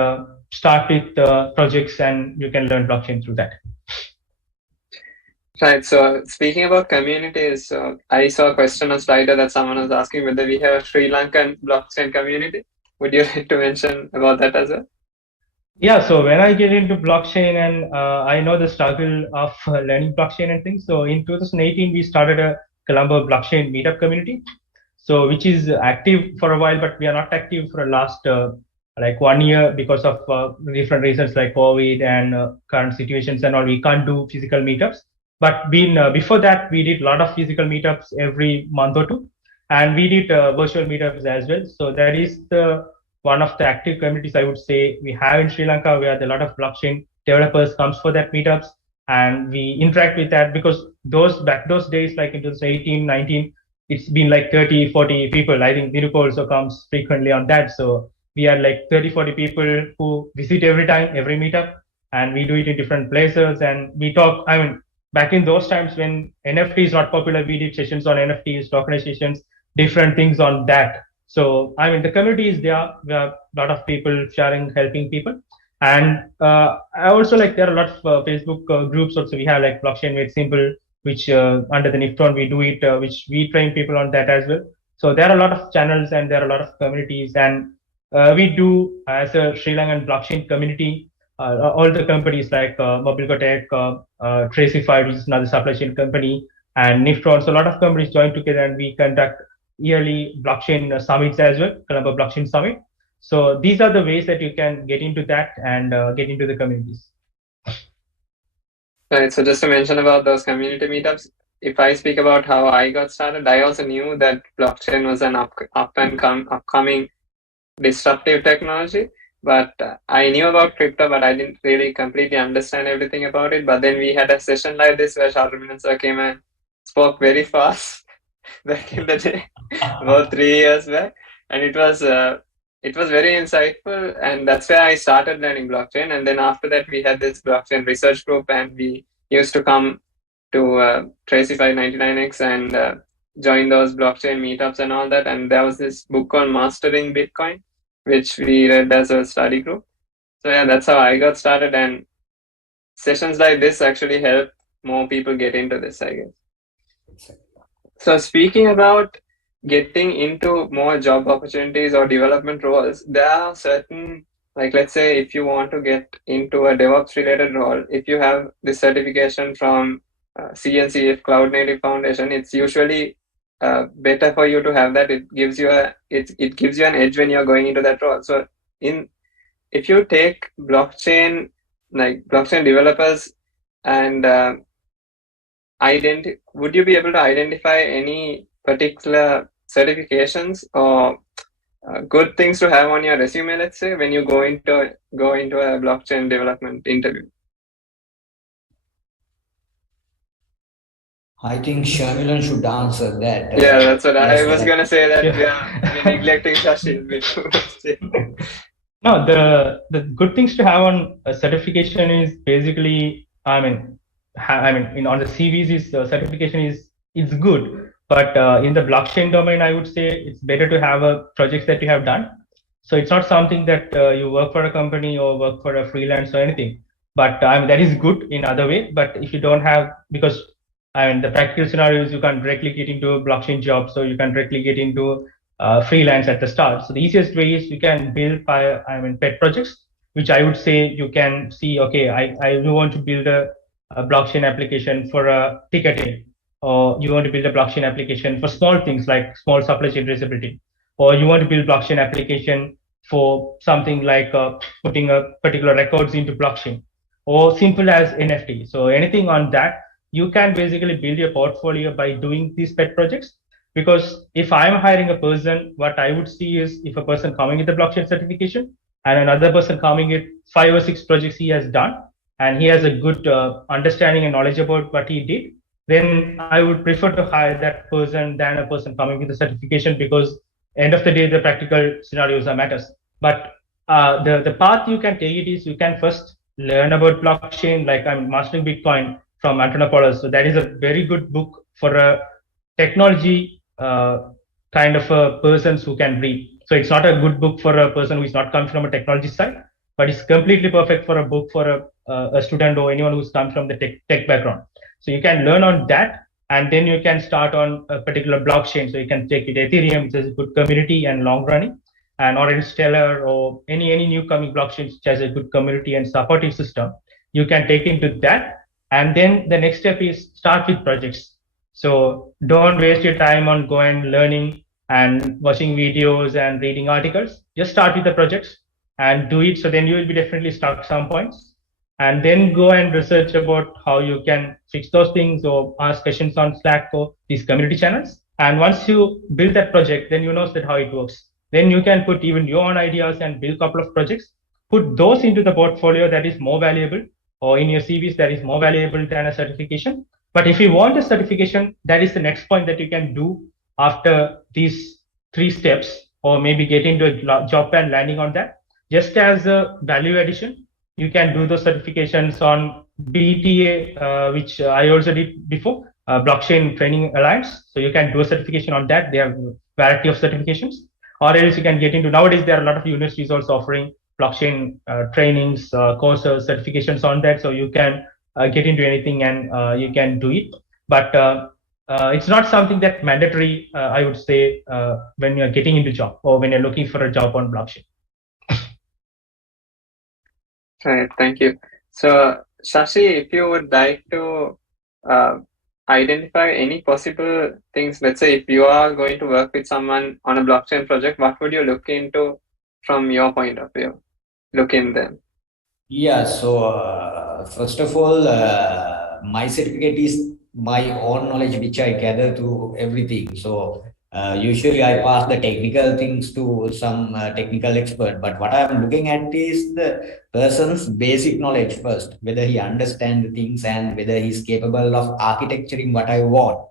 start with projects, and you can learn blockchain through that. Right. So speaking about communities, I saw a question on Slido that someone was asking whether we have a Sri Lankan blockchain community. Would you like to mention about that as well? Yeah. So when I get into blockchain, and I know the struggle of learning blockchain and things. So in 2018, we started a Colombo blockchain meetup community. So which is active for a while, but we are not active for the last like 1 year because of different reasons like COVID and current situations and all. We can't do physical meetups. But before that, we did a lot of physical meetups every month or two, and we did virtual meetups as well. So that is one of the active communities I would say we have in Sri Lanka, where a lot of blockchain developers comes for that meetups, and we interact with that, because back those days, like in 2018, 19, it's been like 30, 40 people. I think Dinuka also comes frequently on that. So we are like 30, 40 people who visit every meetup, and we do it in different places, and we talk. I mean, back in those times when NFT is not popular, we did sessions on NFTs, tokenizations, different things on that. So, I mean, the community is there. We have a lot of people sharing, helping people. And I also like, there are a lot of Facebook groups also. We have like Blockchain Made Simple, which under the Niftron, we do it, which we train people on that as well. So there are a lot of channels, and there are a lot of communities. And we do, as a Sri Lankan blockchain community, all the companies like Mobiglotech, 𝙬𝚉𝚘, which is another supply chain company, and Niftron. So a lot of companies join together, and we conduct yearly blockchain summits as well, Colombo Blockchain Summit. So these are the ways that you can get into that and get into the communities. Right. So just to mention about those community meetups, if I speak about how I got started, I also knew that blockchain was an upcoming disruptive technology. But I knew about crypto, but I didn't really completely understand everything about it. But then we had a session like this where Sharmilan sir came and spoke very fast back in the day, about 3 years back, and it was very insightful, and that's where I started learning blockchain. And then after that, we had this blockchain research group, and we used to come to 𝚬𝚘 99x and join those blockchain meetups and all that. And there was this book called Mastering Bitcoin, which we read as a study group. So yeah, that's how I got started, and sessions like this actually help more people get into this, I guess. So speaking about getting into more job opportunities or development roles, there are certain, like let's say if you want to get into a DevOps related role, if you have this certification from CNCF Cloud Native Foundation, it's usually better for you to have that. It gives you an edge when you're going into that role. So if you take blockchain developers and would you be able to identify any particular certifications or good things to have on your resume, let's say, when you go into a blockchain development interview? I think Sharmilan should answer that. Yeah, that's what I was going to say, that we're neglecting Shashi. No, the good things to have on a certification is basically, I mean, on the CVs is certification is good, but in the blockchain domain, I would say it's better to have a projects that you have done. So it's not something that you work for a company or work for a freelance or anything. But that is good in other way. But if you don't have, because the practical scenarios, you can directly get into a blockchain job, so you can directly get into freelance at the start. So the easiest way is you can build pet projects, which I would say you can see. Okay, I want to build a blockchain application for a ticketing, or you want to build a blockchain application for small things like small supply chain traceability, or you want to build blockchain application for something like putting a particular records into blockchain, or simple as NFT. So anything on that, you can basically build your portfolio by doing these pet projects. Because if I'm hiring a person, what I would see is if a person coming with the blockchain certification and another person coming with 5 or 6 projects he has done, and he has a good understanding and knowledge about what he did, then I would prefer to hire that person than a person coming with a certification, because end of the day, the practical scenarios are matters. But the path you can take it is you can first learn about blockchain, like Mastering Bitcoin from Antonopoulos. So that is a very good book for a technology kind of a persons who can read. So it's not a good book for a person who is not coming from a technology side, but it's completely perfect for a book for a student or anyone who's come from the tech background. So you can learn on that, and then you can start on a particular blockchain. So you can take it Ethereum, which is a good community and long running, and or Stellar or any new coming blockchains which has a good community and supportive system. You can take into that, and then the next step is start with projects. So don't waste your time on going learning and watching videos and reading articles. Just start with the projects and do it. So then you will be definitely stuck some points, and then go and research about how you can fix those things or ask questions on Slack or these community channels. And once you build that project, then you know that how it works. Then you can put even your own ideas and build a couple of projects, put those into the portfolio that is more valuable, or in your CVs that is more valuable than a certification. But if you want a certification, that is the next point that you can do after these 3 steps, or maybe get into a job and landing on that. Just as a value addition, you can do those certifications on BTA, which I also did before, Blockchain Training Alliance. So you can do a certification on that. They have a variety of certifications. Or else you can get into, nowadays there are a lot of universities also offering blockchain trainings, courses, certifications on that. So you can get into anything and you can do it. But it's not something that mandatory, I would say, when you're getting into job or when you're looking for a job on blockchain. Right, thank you. So, Shashi, if you would like to identify any possible things, let's say if you are going to work with someone on a blockchain project, what would you look into from your point of view? Look in them. Yeah, so first of all, my certificate is my own knowledge which I gather through everything. So usually I pass the technical things to some technical expert, but what I'm looking at is the person's basic knowledge first, whether he understands the things and whether he's capable of architecturing what I want,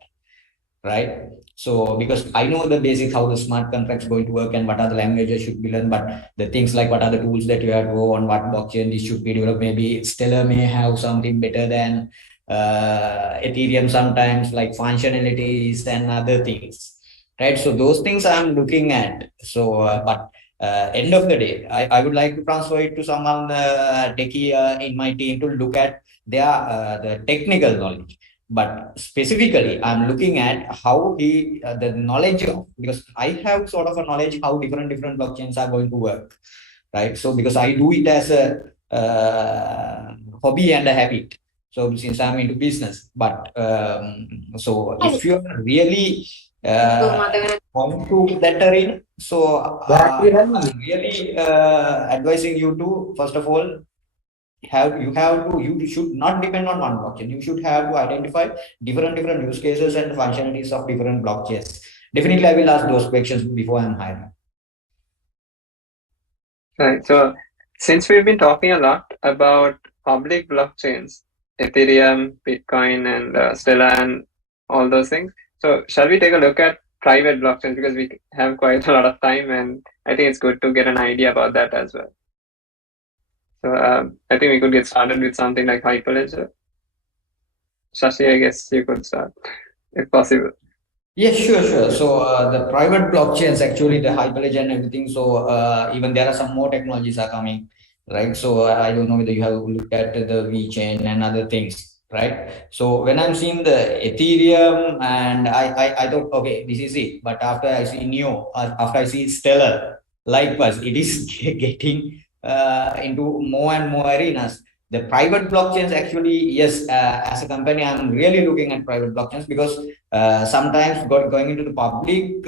right? So because I know the basics, how the smart contracts going to work and what are the languages should be learned, but the things like what are the tools that you have to go on, what blockchain this should be developed, maybe Stellar may have something better than Ethereum sometimes, like functionalities and other things, right? So those things I'm looking at. So but end of the day, I would like to transfer it to someone techie in my team to look at their the technical knowledge. But specifically, I'm looking at how he the knowledge of, because I have sort of a knowledge how different blockchains are going to work, right? So because I do it as a hobby and a habit. So since I'm into business, but so if you're really going to that arena, so I'm really advising you to, first of all, you should not depend on one blockchain. You should have to identify different use cases and functionalities of different blockchains. Definitely, I will ask those questions before I'm hiring. Right. So, since we've been talking a lot about public blockchains, Ethereum, Bitcoin, and Stellar, and all those things, so shall we take a look at private blockchains, because we have quite a lot of time, and I think it's good to get an idea about that as well. So I think we could get started with something like Hyperledger. Shashi, I guess you could start if possible. Yes, sure. So the private blockchains, actually the Hyperledger and everything. So even there are some more technologies are coming, right? So I don't know whether you have looked at the VeChain and other things, right? So when I'm seeing the Ethereum, and I thought, okay, this is it. But after I see Neo, after I see Stellar, likewise, it is getting into more and more arenas. The private blockchains, actually, yes, as a company, I'm really looking at private blockchains because sometimes going into the public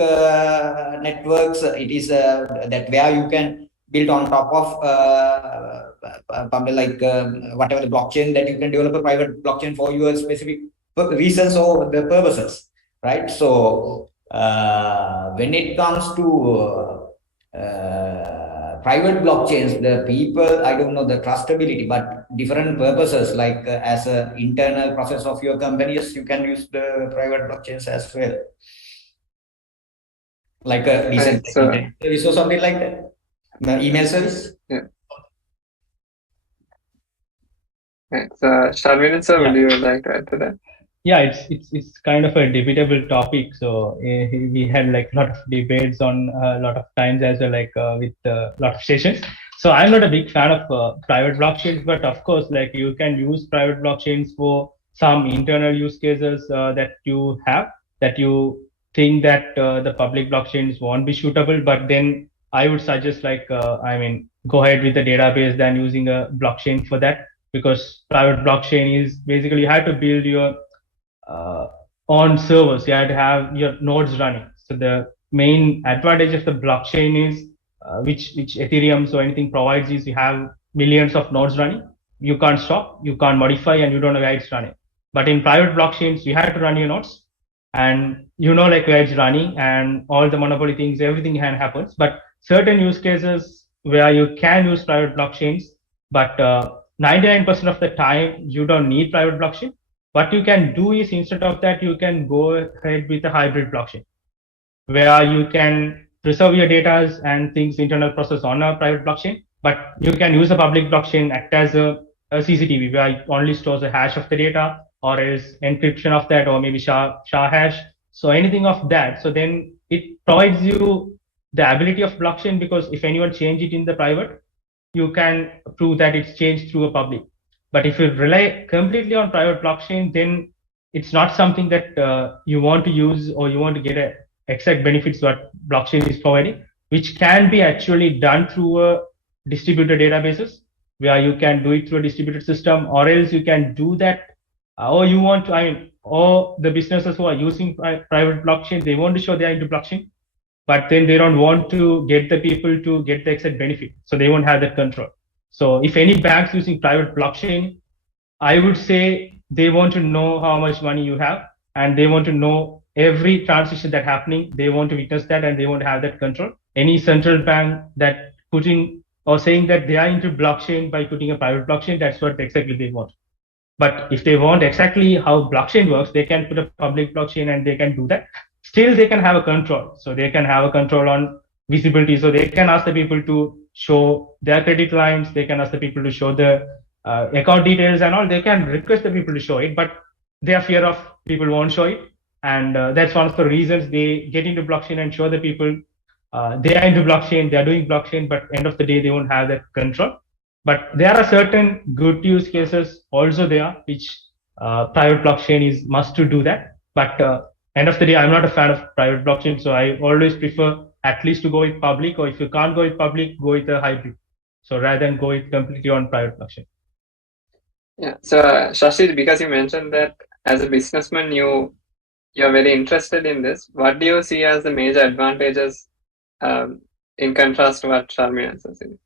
networks, it is that where you can build on top of public, like whatever the blockchain, that you can develop a private blockchain for your specific reasons or the purposes, right? So when it comes to private blockchains, the people, I don't know the trustability, but different purposes, like as an internal process of your company, yes, you can use the private blockchains as well. Like a decent service or something like that. Email service. Yeah. So Sharmilan sir, would you like to add to that? Yeah, it's kind of a debatable topic. So we had like a lot of debates on a lot of times as well, like with a lot of sessions. So I'm not a big fan of private blockchains, but of course, like you can use private blockchains for some internal use cases that you have, that you think that the public blockchains won't be suitable. But then I would suggest, like, go ahead with the database than using a blockchain for that, because private blockchain is basically you have to build your on servers. You have to have your nodes running. So the main advantage of the blockchain is which Ethereum, so anything provides, is you have millions of nodes running. You can't stop, you can't modify, and you don't know where it's running. But in private blockchains, you have to run your nodes, and you know like where it's running, and all the monopoly things, everything happens. But certain use cases where you can use private blockchains, but 99% of the time you don't need private blockchain. What you can do is, instead of that, you can go ahead with a hybrid blockchain, where you can preserve your data and things, internal process on a private blockchain, but you can use a public blockchain, act as a CCTV, where it only stores a hash of the data, or else encryption of that, or maybe SHA hash. So anything of that. So then it provides you the ability of blockchain, because if anyone change it in the private, you can prove that it's changed through a public. But if you rely completely on private blockchain, then it's not something that you want to use, or you want to get a exact benefits what blockchain is providing, which can be actually done through a distributed databases, where you can do it through a distributed system, or else you can do that, or you want to, or the businesses who are using private blockchain, they want to show they are into blockchain, but then they don't want to get the people to get the exact benefit. So they won't have that control. So if any banks using private blockchain, I would say they want to know how much money you have, and they want to know every transaction that's happening. They want to witness that, and they want to have that control. Any central bank that putting or saying that they are into blockchain by putting a private blockchain, that's what exactly they want. But if they want exactly how blockchain works, they can put a public blockchain and they can do that. Still, they can have a control. So they can have a control on visibility. So they can ask the people to show their credit lines. They can ask the people to show the account details and all. They can request the people to show it, but they are fear of people won't show it. And that's one of the reasons they get into blockchain and show the people they are into blockchain, they are doing blockchain, but end of the day, they won't have that control. But there are certain good use cases also there, which private blockchain is must to do that. But end of the day, I'm not a fan of private blockchain. So I always prefer at least to go with public, or if you can't go with public, go with a hybrid. So rather than go with completely on private blockchain. Yeah. So Shashi, because you mentioned that as a businessman, you're very interested in this. What do you see as the major advantages in contrast to what Sharmilan said?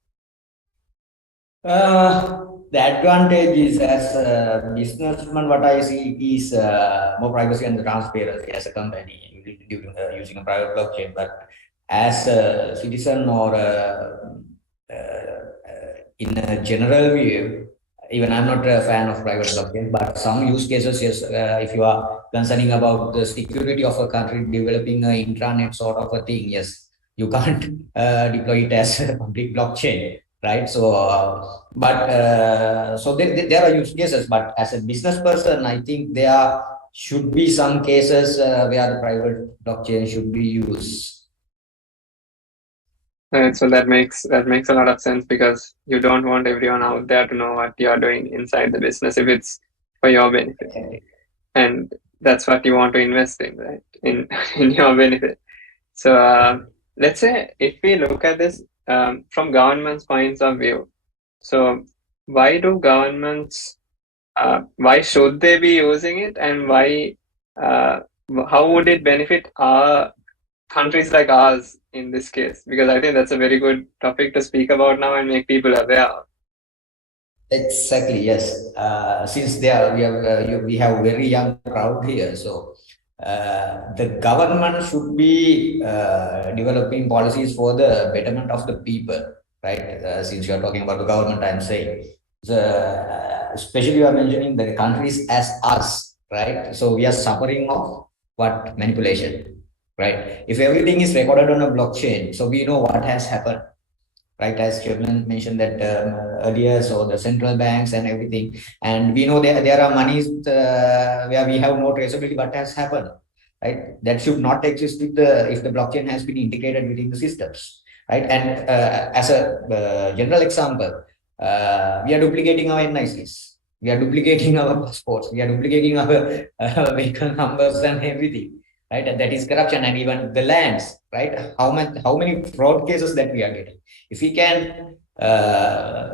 The advantage is, as a businessman, what I see is more privacy and transparency as a company using a private blockchain. But as a citizen, or in a general view, even I'm not a fan of private blockchain, but some use cases, yes, if you are concerning about the security of a country developing an intranet sort of a thing, yes, you can't deploy it as a public blockchain. right? So, there are use cases, but as a business person, I think there should be some cases where the private blockchain should be used. So that makes a lot of sense, because you don't want everyone out there to know what you are doing inside the business if it's for your benefit, and that's what you want to invest in, right? In in your benefit. So let's say if we look at this from government's points of view, so why do governments why should they be using it, and why how would it benefit our countries like ours in this case? Because I think that's a very good topic to speak about now and make people aware of. Exactly, yes. Since we have very young crowd here, so the government should be developing policies for the betterment of the people, right? Since you are talking about the government, I'm saying, especially you are mentioning the countries as us, right? So we are suffering of what? Manipulation, right? If everything is recorded on a blockchain, so we know what has happened, right? As Sharmilan mentioned that earlier, so the central banks and everything, and we know there are monies where we have no traceability what has happened, right? That should not exist if the blockchain has been integrated within the systems, right? And as a general example, we are duplicating our NICs, we are duplicating our passports, we are duplicating our vehicle numbers and everything, right? And that is corruption. And even the lands, right? How many fraud cases that we are getting? If we can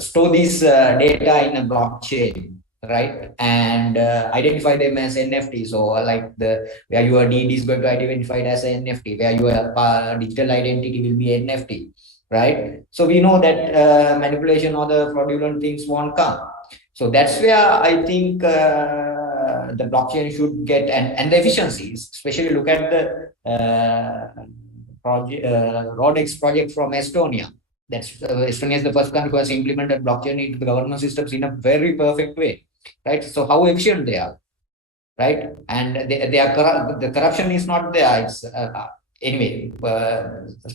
store this data in a blockchain, right, and identify them as NFTs, so like where your deed is going to identify it as an NFT, where your digital identity will be NFT, right? So we know that manipulation or the fraudulent things won't come. So that's where I think the blockchain should get, and the efficiencies, especially look at the 𝐻𝐴DX project from Estonia. That's Estonia is the first country who has implemented blockchain into the government systems in a very perfect way, right? So how efficient they are, right? And the corruption is not there. It's anyway,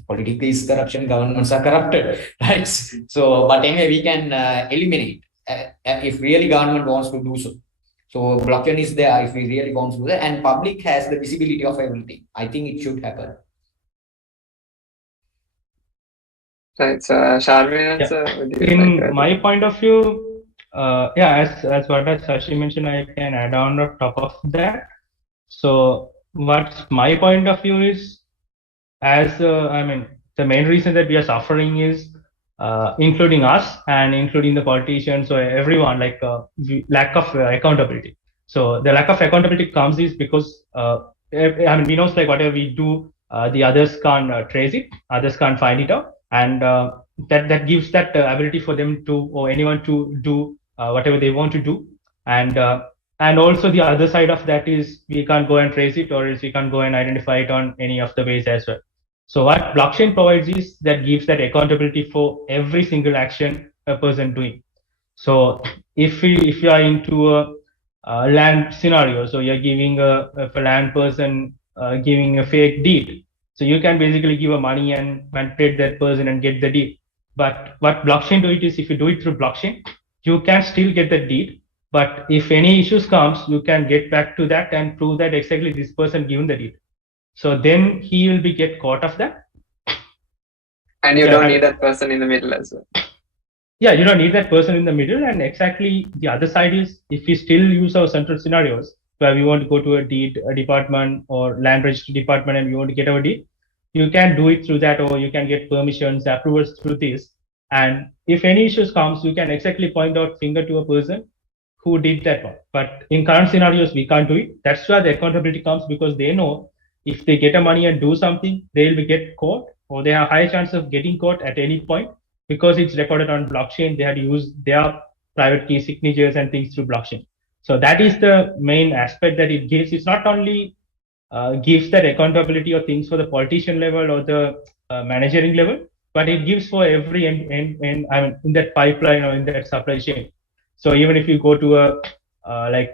politically is corruption, governments are corrupted, right? So, but anyway, we can eliminate if really government wants to do so. So blockchain is there if we really want to do that, and public has the visibility of everything. I think it should happen. Right. So Sharmilan, in my point of view, as what Shashi mentioned, I can add on top of that. So what my point of view is, the main reason that we are suffering is, including us and including the politicians, or everyone, like lack of accountability. So the lack of accountability comes is because we know, like, whatever we do, the others can't trace it, others can't find it out, and that gives that ability for them to, or anyone to do whatever they want to do. And also the other side of that is we can't go and trace it, or else we can't go and identify it on any of the ways as well. So what blockchain provides is that gives that accountability for every single action a person doing. So if you are into a land scenario, so you're giving a land person giving a fake deed, so you can basically give a money and manipulate that person and get the deed. But what blockchain do it is, if you do it through blockchain, you can still get the deed. But if any issues comes, you can get back to that and prove that exactly this person given the deed. So then he will be get caught of that. And you don't need that person in the middle as well. Yeah, you don't need that person in the middle. And exactly the other side is, if we still use our central scenarios where we want to go to a deed department or land registry department and we want to get our deed, you can do it through that, or you can get permissions, approvals through this. And if any issues comes, you can exactly point out finger to a person who did that one. But in current scenarios, we can't do it. That's where the accountability comes, because they know if they get a money and do something, they will get caught, or they have high chance of getting caught at any point, because it's recorded on blockchain. They had to use their private key signatures and things through blockchain. So that is the main aspect that it gives. It's not only gives that accountability or things for the politician level or the managerial level, but it gives for every in that pipeline or in that supply chain. So even if you go to like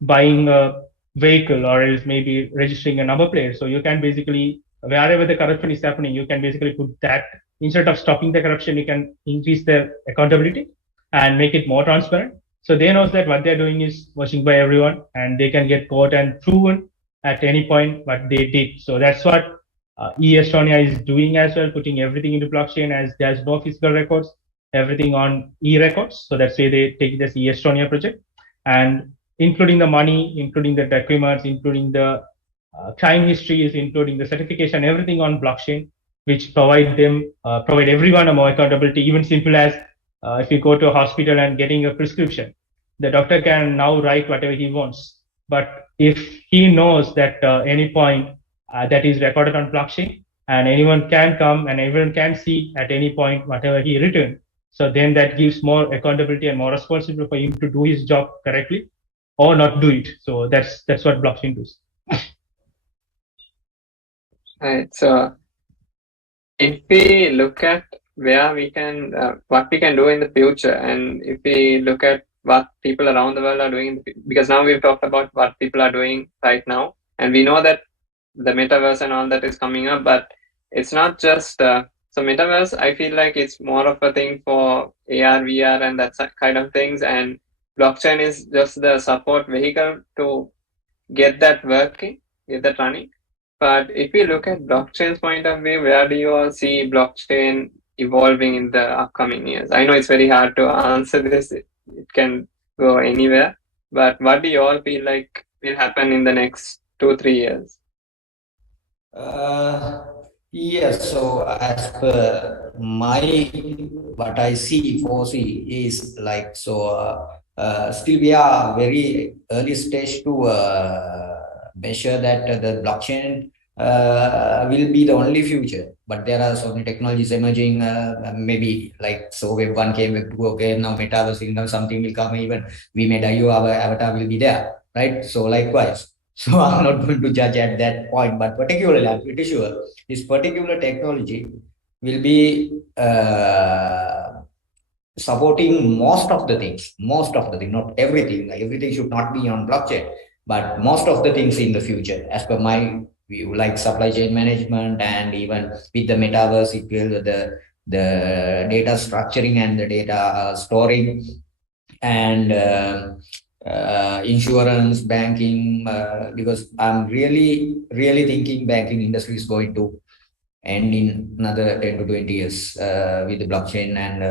buying a vehicle, or else maybe registering a number plate, so you can basically, wherever the corruption is happening, you can basically put that instead of stopping the corruption, you can increase the accountability and make it more transparent. So they know that what they're doing is watching by everyone, and they can get caught and proven at any point what they did. So that's what 𝐸-Estonia is doing as well, putting everything into blockchain, as there's no physical records, everything on e-records. So that's why they take this 𝐸-Estonia project, and including the money, including the documents, including the crime histories, including the certification, everything on blockchain, which provide everyone a more accountability. Even simple as if you go to a hospital and getting a prescription, the doctor can now write whatever he wants. But if he knows that any point that is recorded on blockchain, and anyone can come and everyone can see at any point whatever he written, so then that gives more accountability and more responsibility for him to do his job correctly or not do it. So that's what blockchain does. Right. So if we look at where we can, what we can do in the future, and if we look at what people around the world are doing, because now we've talked about what people are doing right now, and we know that the metaverse and all that is coming up, but it's not just, so metaverse, I feel like it's more of a thing for AR, VR, and that kind of things, and blockchain is just the support vehicle to get that working, get that running. But if we look at blockchain's point of view, where do you all see blockchain evolving in the upcoming years? I know it's very hard to answer this. It can go anywhere. But what do you all feel like will happen in the next 2-3 years? Yes, so as per what I foresee is like, so still we are very early stage to measure that the blockchain will be the only future, but there are so many technologies emerging, maybe like, so Web 1 came, Web 2, okay, now Metaverse, something will come, even we made our avatar will be there, right? So likewise, so I'm not going to judge at that point, but particularly I'm pretty sure this particular technology will be supporting most of the things, not everything. Like everything should not be on blockchain, but most of the things in the future, as per my view, like supply chain management, and even with the metaverse, it will the data structuring and the data storing, and insurance, banking, because I'm really thinking banking industry is going to end in another 10 to 20 years with the blockchain and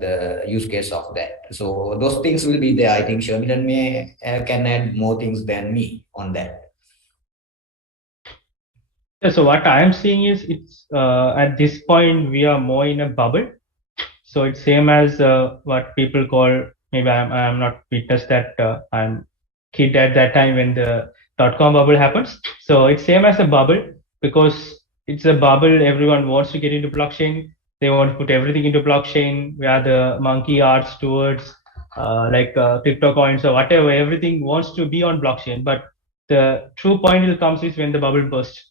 the use case of that. So those things will be there. I think Sharmilan can add more things than me on that. Yeah, so what I'm seeing is it's at this point we are more in a bubble. So it's same as what people call, maybe I'm not witness that, I'm kid at that time when the .com bubble happens. So it's same as a bubble, because it's a bubble. Everyone wants to get into blockchain. They want to put everything into blockchain, where the monkey arts towards crypto coins or whatever, everything wants to be on blockchain. But the true point will comes is when the bubble bursts.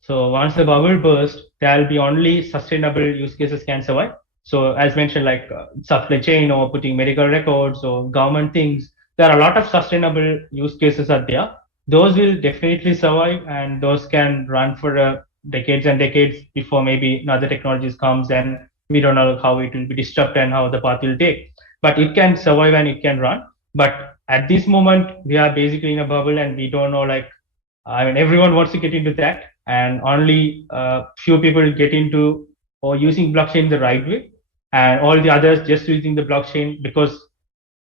So once the bubble bursts, there'll be only sustainable use cases can survive. So as mentioned, like supply chain or putting medical records or government things, there are a lot of sustainable use cases out there. Those will definitely survive, and those can run for decades and decades before maybe another technologies comes, and we don't know how it will be disrupted and how the path will take. But it can survive and it can run. But at this moment, we are basically in a bubble, and we don't know, everyone wants to get into that, and only few people get into or using blockchain the right way, and all the others just using the blockchain because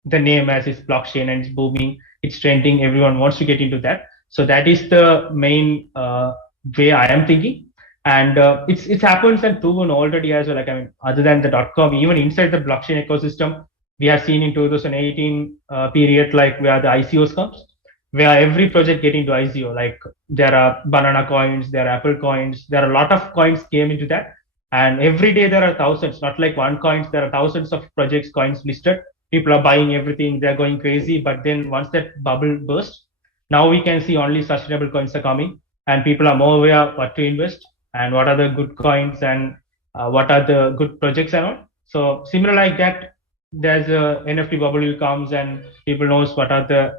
the name as is blockchain and it's booming, it's trending, everyone wants to get into that. So that is the main way I am thinking. And it happens and proven already as well. Other than the .com, even inside the blockchain ecosystem, we have seen in 2018 period, where the ICOs comes, where every project get into ICO. Like there are banana coins, there are apple coins, there are a lot of coins came into that. And every day there are thousands, not like one coins, there are thousands of projects, coins listed. People are buying everything, they're going crazy. But then once that bubble bursts, now we can see only sustainable coins are coming, and people are more aware what to invest and what are the good coins and what are the good projects and all. So similar like that, there's a NFT bubble comes, and people knows what are the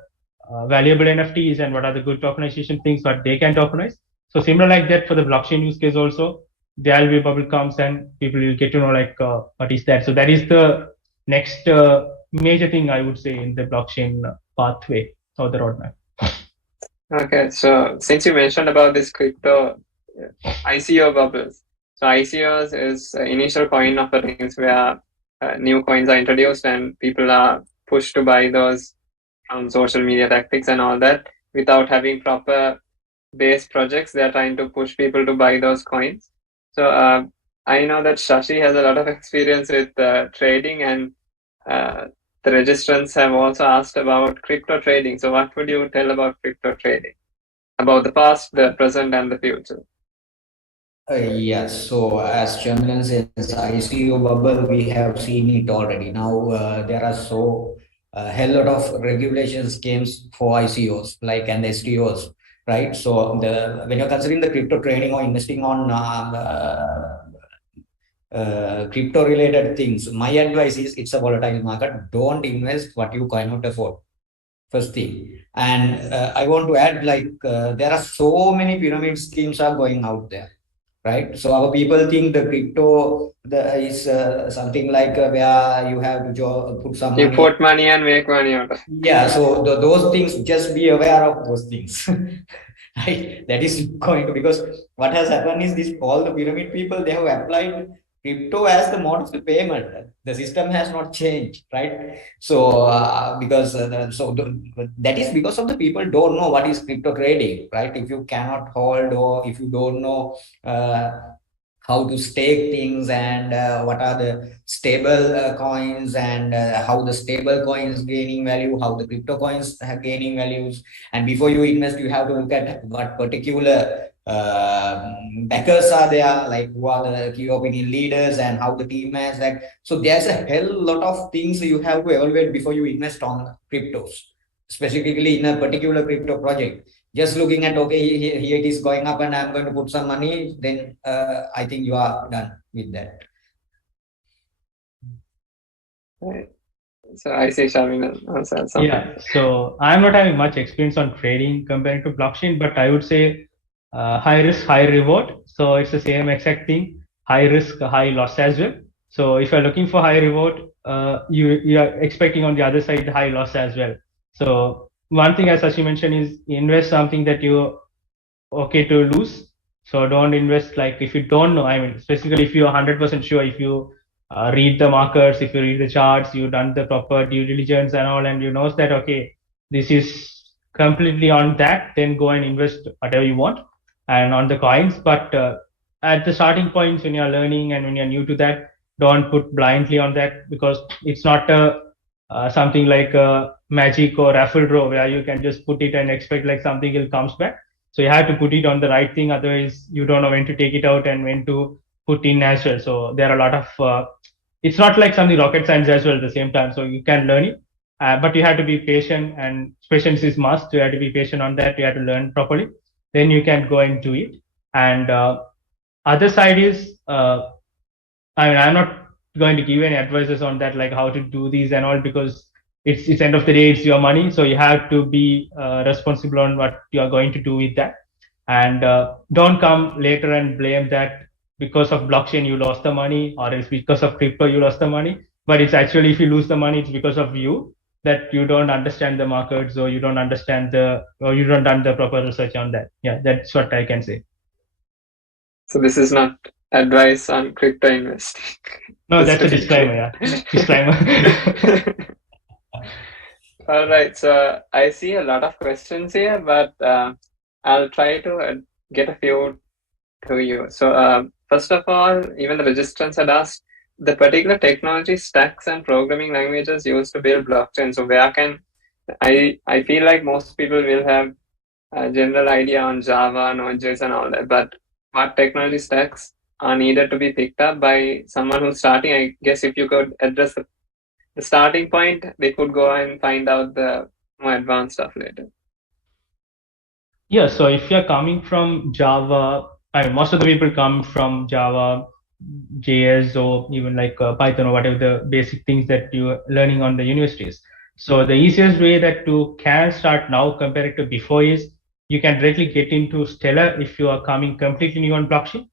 valuable NFTs and what are the good tokenization things that they can tokenize. So similar like that for the blockchain use case also, the LB bubble comes and people will get to know like what is that. So that is the next major thing I would say in the blockchain pathway or the roadmap. Okay, so since you mentioned about this crypto ICO bubbles, so ICOs is initial coin offerings where new coins are introduced and people are pushed to buy those from social media tactics and all that without having proper base projects. They are trying to push people to buy those coins. So I know that Shashi has a lot of experience with trading, and the registrants have also asked about crypto trading. So what would you tell about crypto trading? About the past, the present, and the future? Yes, so as Sharmilan says, ICO bubble, we have seen it already. Now there are a hell lot of regulation schemes for ICOs, like and STOs, right? So when you're considering the crypto trading or investing on crypto related things, my advice is it's a volatile market. Don't invest what you cannot afford. First thing. And I want to add, like there are so many pyramid schemes are going out there. Right, so our people think the crypto is something like where you have to put some you money. put money and make money out of it. Yeah, so those things, just be aware of those things. Right, that is going to, because what has happened is this, all the pyramid people, they have applied crypto as the mode of payment. The system has not changed, right? So that is because of the people don't know what is crypto trading, right? If you cannot hold, or if you don't know how to stake things, and what are the stable coins, and how the stable coins gaining value, how the crypto coins are gaining values. And before you invest, you have to look at what particular backers are there, like who are the key opinion leaders and how the team has that. So there's a hell lot of things you have to evaluate before you invest on cryptos, specifically in a particular crypto project. Just looking at, okay, here it is going up and I'm going to put some money, then I think you are done with that. Right. So I say Sharmilan. Yeah, so I'm not having much experience on trading compared to blockchain, but I would say high risk, high reward. So it's the same exact thing, high risk, high loss as well. So if you're looking for high reward, you are expecting on the other side high loss as well. So one thing, as Shashi mentioned, is invest something that you're okay to lose. So don't invest like if you don't know. I mean, specifically if you're 100% sure, if you read the markets, if you read the charts, you've done the proper due diligence and all, and you know that okay, this is completely on that, then go and invest whatever you want and on the coins. But at the starting points, when you're learning and when you're new to that, don't put blindly on that, because it's not something like a magic or raffle draw where you can just put it and expect like something will comes back. So you have to put it on the right thing, otherwise you don't know when to take it out and when to put in as well. So there are a lot of it's not like something rocket science as well at the same time. So you can learn it, but you have to be patient, and patience is must. You have to be patient on that. You have to learn properly. Then you can go and do it. And other side is, I mean, I'm not going to give any advices on that, like how to do these and all, because it's end of the day, it's your money. So you have to be responsible on what you are going to do with that. And don't come later and blame that because of blockchain you lost the money, or it's because of crypto you lost the money. But it's actually, if you lose the money, it's because of you, that you don't understand the markets, or you don't understand or you don't done the proper research on that. Yeah, that's what I can say. So this is not advice on crypto investing. No, that's a disclaimer. Yeah, disclaimer. All right. So I see a lot of questions here, but I'll try to get a few to you. So first of all, even the registrants had asked the particular technology stacks and programming languages used to build blockchain. So where can I feel like most people will have a general idea on Java, Node.js and all that, but what technology stacks are needed to be picked up by someone who's starting? I guess if you could address the starting point, they could go and find out the more advanced stuff later. Yeah, so if you're coming from Java, I mean, most of the people come from Java, JS, or even like Python or whatever the basic things that you're learning on the universities. So the easiest way that you can start now compared to before is you can directly get into Stellar if you are coming completely new on blockchain.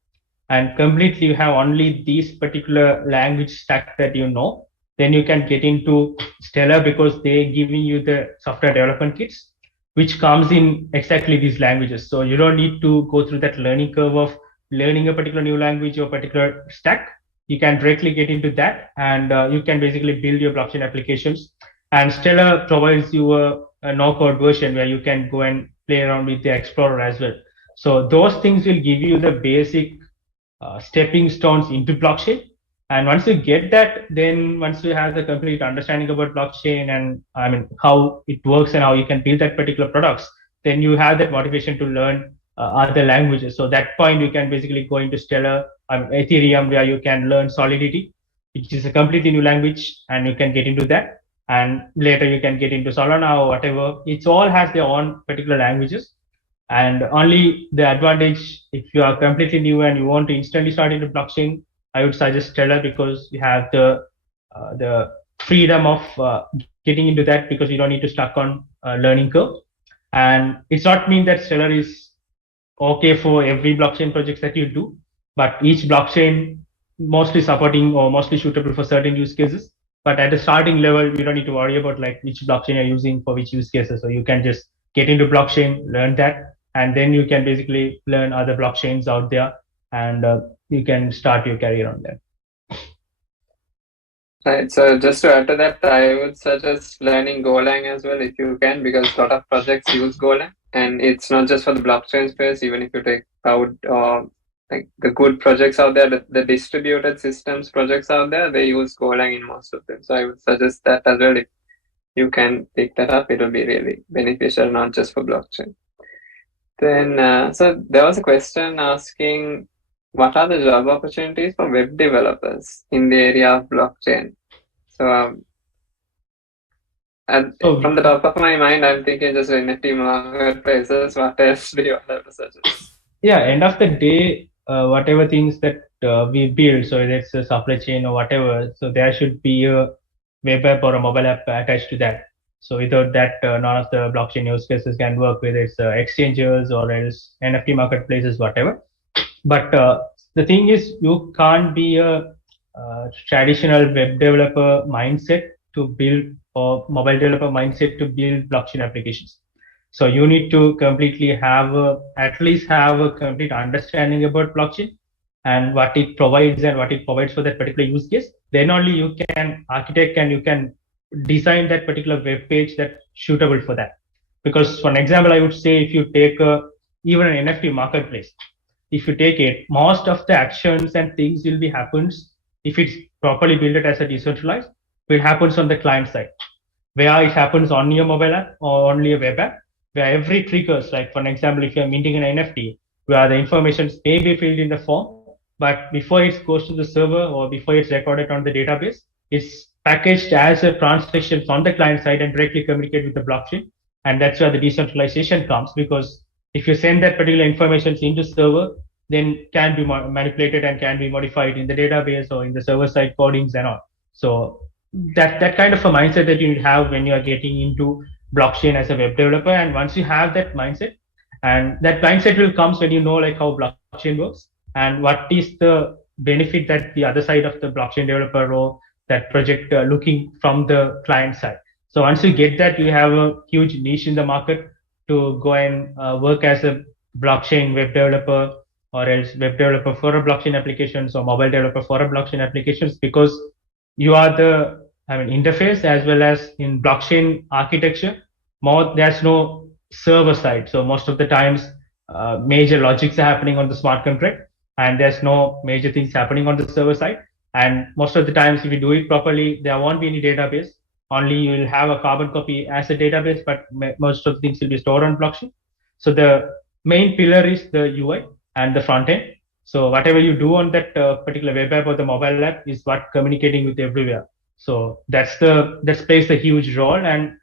and completely you have only these particular language stack that you know, then you can get into Stellar because they're giving you the software development kits, which comes in exactly these languages. So you don't need to go through that learning curve of learning a particular new language or particular stack. You can directly get into that, and you can basically build your blockchain applications. And Stellar provides you a no-code version where you can go and play around with the Explorer as well. So those things will give you the basic stepping stones into blockchain. And once you get that, then once you have the complete understanding about blockchain and how it works and how you can build that particular products, then you have that motivation to learn other languages. So that point you can basically go into Stellar, Ethereum, where you can learn Solidity, which is a completely new language, and you can get into that. And later you can get into Solana or whatever. It all has their own particular languages. And only the advantage, if you are completely new and you want to instantly start into blockchain, I would suggest Stellar because you have the freedom of getting into that because you don't need to stuck on learning curve. And it's not mean that Stellar is okay for every blockchain projects that you do, but each blockchain mostly supporting or mostly suitable for certain use cases. But at the starting level, you don't need to worry about like which blockchain you're using for which use cases. So you can just get into blockchain, learn that, and then you can basically learn other blockchains out there, and you can start your career on that. Right. So just to add to that, I would suggest learning Golang as well if you can, because a lot of projects use Golang, and it's not just for the blockchain space. Even if you take cloud or like the good projects out there, the distributed systems projects out there, they use Golang in most of them. So I would suggest that as well. If you can pick that up, it will be really beneficial, not just for blockchain. Then, so there was a question asking, what are the job opportunities for web developers in the area of blockchain? So, from the top of my mind, I'm thinking just NFT marketplaces. What else do you have to suggest? Yeah, end of the day, whatever things that we build, so whether it's a supply chain or whatever, so there should be a web app or a mobile app attached to that. So without that, none of the blockchain use cases can work, whether it's exchanges or else NFT marketplaces, whatever. But the thing is, you can't be a traditional web developer mindset to build or mobile developer mindset to build blockchain applications. So you need to completely have at least have a complete understanding about blockchain and what it provides and what it provides for that particular use case. Then only you can architect and you can design that particular web page that's suitable for that. Because for an example, I would say if you take even an NFT marketplace, if you take it, most of the actions and things will be happens if it's properly built as a decentralized, it happens on the client side, where it happens on your mobile app or only a web app, where every triggers, like for an example, if you're minting an NFT, where the information may be filled in the form, but before it goes to the server or before it's recorded on the database, it's packaged as a transaction from the client side and directly communicate with the blockchain. And that's where the decentralization comes, because if you send that particular information into server, then can be manipulated and can be modified in the database or in the server side codings and all. So that kind of a mindset that you need to have when you are getting into blockchain as a web developer. And once you have that mindset, and that mindset will comes when you know like how blockchain works and what is the benefit that the other side of the blockchain developer or that project looking from the client side. So once you get that, you have a huge niche in the market to go and work as a blockchain web developer or else web developer for a blockchain applications or mobile developer for a blockchain applications, because you are the interface as well as in blockchain architecture. There's no server side. So most of the times major logics are happening on the smart contract and there's no major things happening on the server side. And most of the times if you do it properly, there won't be any database. Only you will have a carbon copy as a database, but most of the things will be stored on blockchain. So the main pillar is the UI and the front end. So whatever you do on that particular web app or the mobile app is what communicating with everywhere. So that plays a huge role, and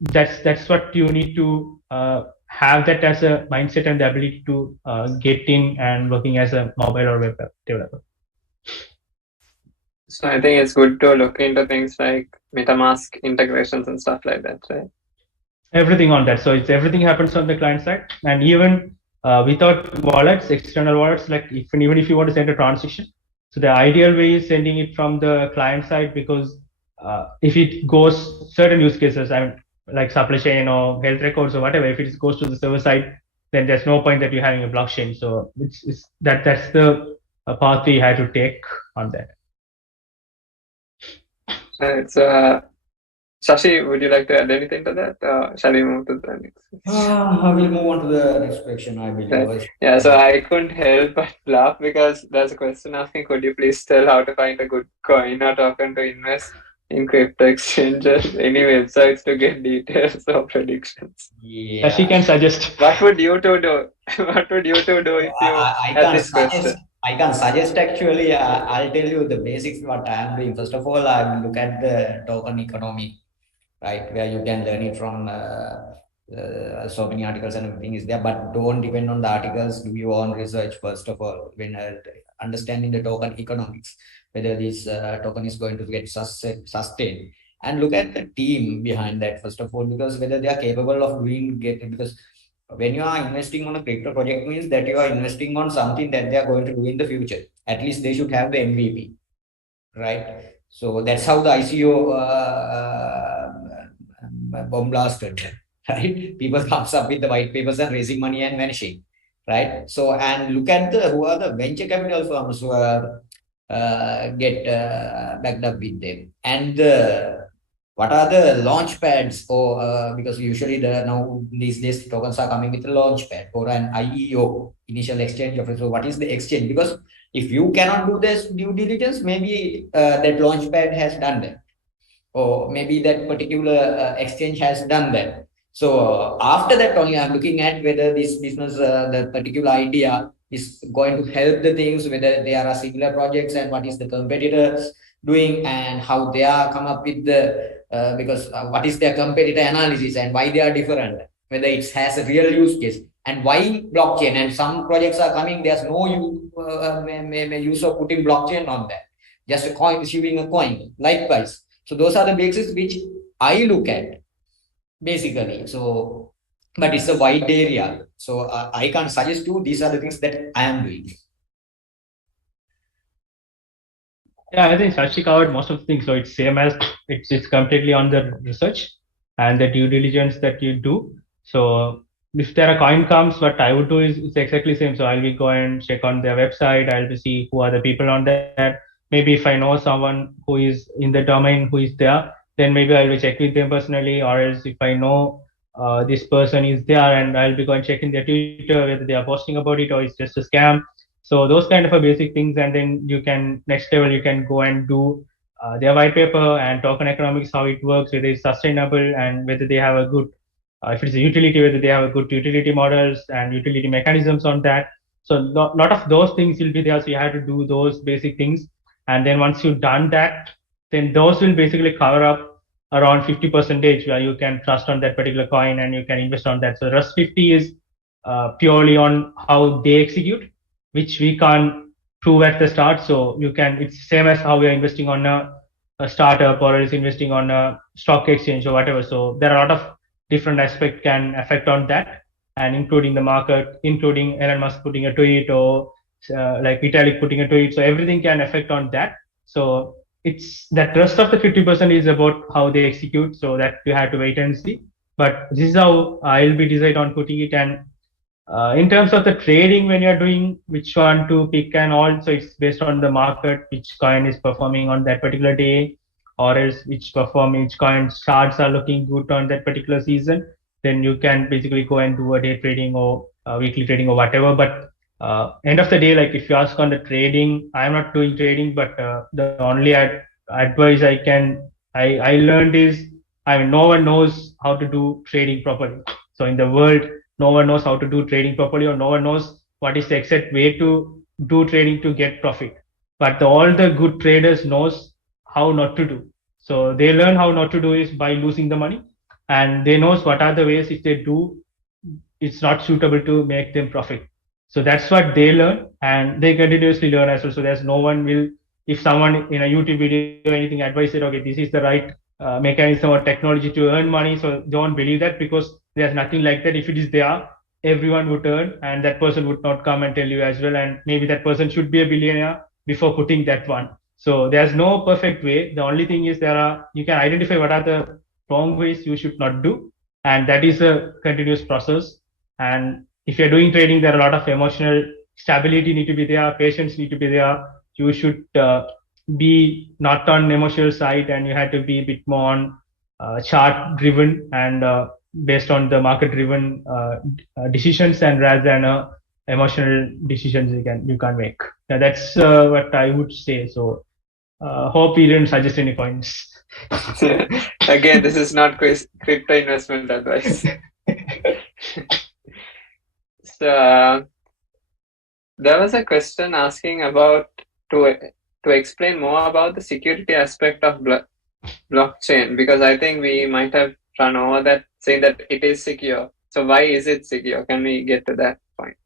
that's what you need to have that as a mindset and the ability to get in and working as a mobile or web app developer. So I think it's good to look into things like MetaMask integrations and stuff like that, right? Everything on that. So it's everything happens on the client side, and even without wallets, external wallets, like even if you want to send a transaction. So the ideal way is sending it from the client side, because if it goes certain use cases, I mean, like supply chain or health records or whatever, if it goes to the server side, then there's no point that you're having a blockchain. So that's the path we had to take on that. Right. So, Shashi, would you like to add anything to that? Shall we move to the next? I will move on to the next question, I believe. Right. Yeah, so I couldn't help but laugh because there's a question asking, could you please tell how to find a good coin or token to invest in crypto exchanges, any websites to get details or predictions? Yeah. Shashi can suggest. What would you two do? What would you two do if you had this question? I can suggest actually. I'll tell you the basics what I am doing. First of all, I will look at the token economy, right, where you can learn it from so many articles and everything is there, but don't depend on the articles. Do your own research first of all when understanding the token economics, whether this token is going to get sustained, and look at the team behind that first of all, because whether they are capable of doing because when you are investing on a crypto project means that you are investing on something that they are going to do in the future. At least they should have the MVP, right? So that's how the ICO bomb blasted, right? People comes up with the white papers and raising money and vanishing, right? So, and look at who are the venture capital firms who are get backed up with them, and what are the launch pads or because usually now these days tokens are coming with a launch pad or an IEO, initial exchange offer. So what is the exchange? Because if you cannot do this due diligence, maybe that launch pad has done that, or maybe that particular exchange has done that. So after that only I'm looking at whether this business, the particular idea is going to help the things, whether there are similar projects and what is the competitors doing and how they are come up with the because what is their competitor analysis and why they are different, whether it has a real use case and why blockchain. And some projects are coming, there's no use of putting blockchain on that, just a coin, issuing a coin likewise. So those are the basics which I look at basically. So but it's a wide area, so I can't suggest you. These are the things that I am doing. Yeah, I think Shashi covered most of the things. So it's same as it's completely on the research and the due diligence that you do. So if there are coin comes, what I would do is it's exactly same. So I'll be go and check on their website. I'll be see who are the people on that. Maybe if I know someone who is in the domain who is there, then maybe I will check with them personally. Or else if I know this person is there, and I'll be going checking their Twitter whether they are posting about it or it's just a scam. So those kind of a basic things, and then you can next level you can go and do their white paper and token economics, how it works, whether it's sustainable and whether they have a good if it's a utility, whether they have a good utility models and utility mechanisms on that. So lot of those things will be there. So you have to do those basic things, and then once you've done that, then those will basically cover up around 50% where you can trust on that particular coin and you can invest on that. So rest 50 is purely on how they execute, which we can't prove at the start. So you can, it's same as how we are investing on a startup or is investing on a stock exchange or whatever. So there are a lot of different aspects can affect on that, and including the market, including Elon Musk putting a tweet or like Vitalik putting a tweet. So everything can affect on that. So it's that rest of the 50% is about how they execute. So that you have to wait and see. But this is how I'll be decide on putting it. And in terms of the trading, when you're doing which one to pick and all, so it's based on the market, which coin is performing on that particular day, or else which coin charts are looking good on that particular season. Then you can basically go and do a day trading or weekly trading or whatever. But end of the day, like if you ask on the trading, I'm not doing trading, but the only advice I learned is, I mean, no one knows how to do trading properly. So in the world, no one knows how to do trading properly, or no one knows what is the exact way to do trading to get profit. But all the good traders knows how not to do. So they learn how not to do is by losing the money, and they knows what are the ways if they do, it's not suitable to make them profit. So that's what they learn, and they continuously learn as well. So there's no one will, if someone in a YouTube video or anything advises, okay, this is the right mechanism or technology to earn money. So don't believe that, because there's nothing like that. If it is there, everyone would earn, and that person would not come and tell you as well. And maybe that person should be a billionaire before putting that one. So there's no perfect way. The only thing is you can identify what are the wrong ways you should not do. And that is a continuous process. And if you're doing trading, there are a lot of emotional stability need to be there, patience need to be there. You should be not on emotional side, and you have to be a bit more on chart driven and based on the market driven decisions, and rather than emotional decisions you can make. Now, that's what I would say. So hope you didn't suggest any points. Again, this is not crypto investment advice. So there was a question asking about to explain more about the security aspect of blockchain, because I think we might have run over that, saying that it is secure. So why is it secure? Can we get to that point?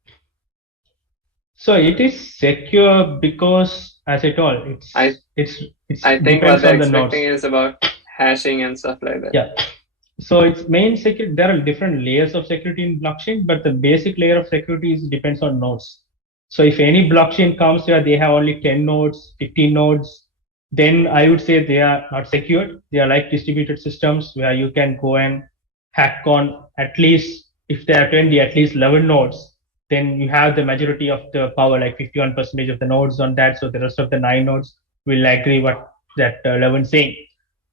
So it is secure because, as I told, I think what they're expecting is about hashing and stuff like that. Yeah. So its main security, there are different layers of security in blockchain, but the basic layer of security depends on nodes. So if any blockchain comes where they have only 10 nodes, 15 nodes, then I would say they are not secured. They are like distributed systems where you can go and hack on at least, if there are 20, at least 11 nodes, then you have the majority of the power, like 51% of the nodes on that. So the rest of the 9 nodes will agree what that 11 saying.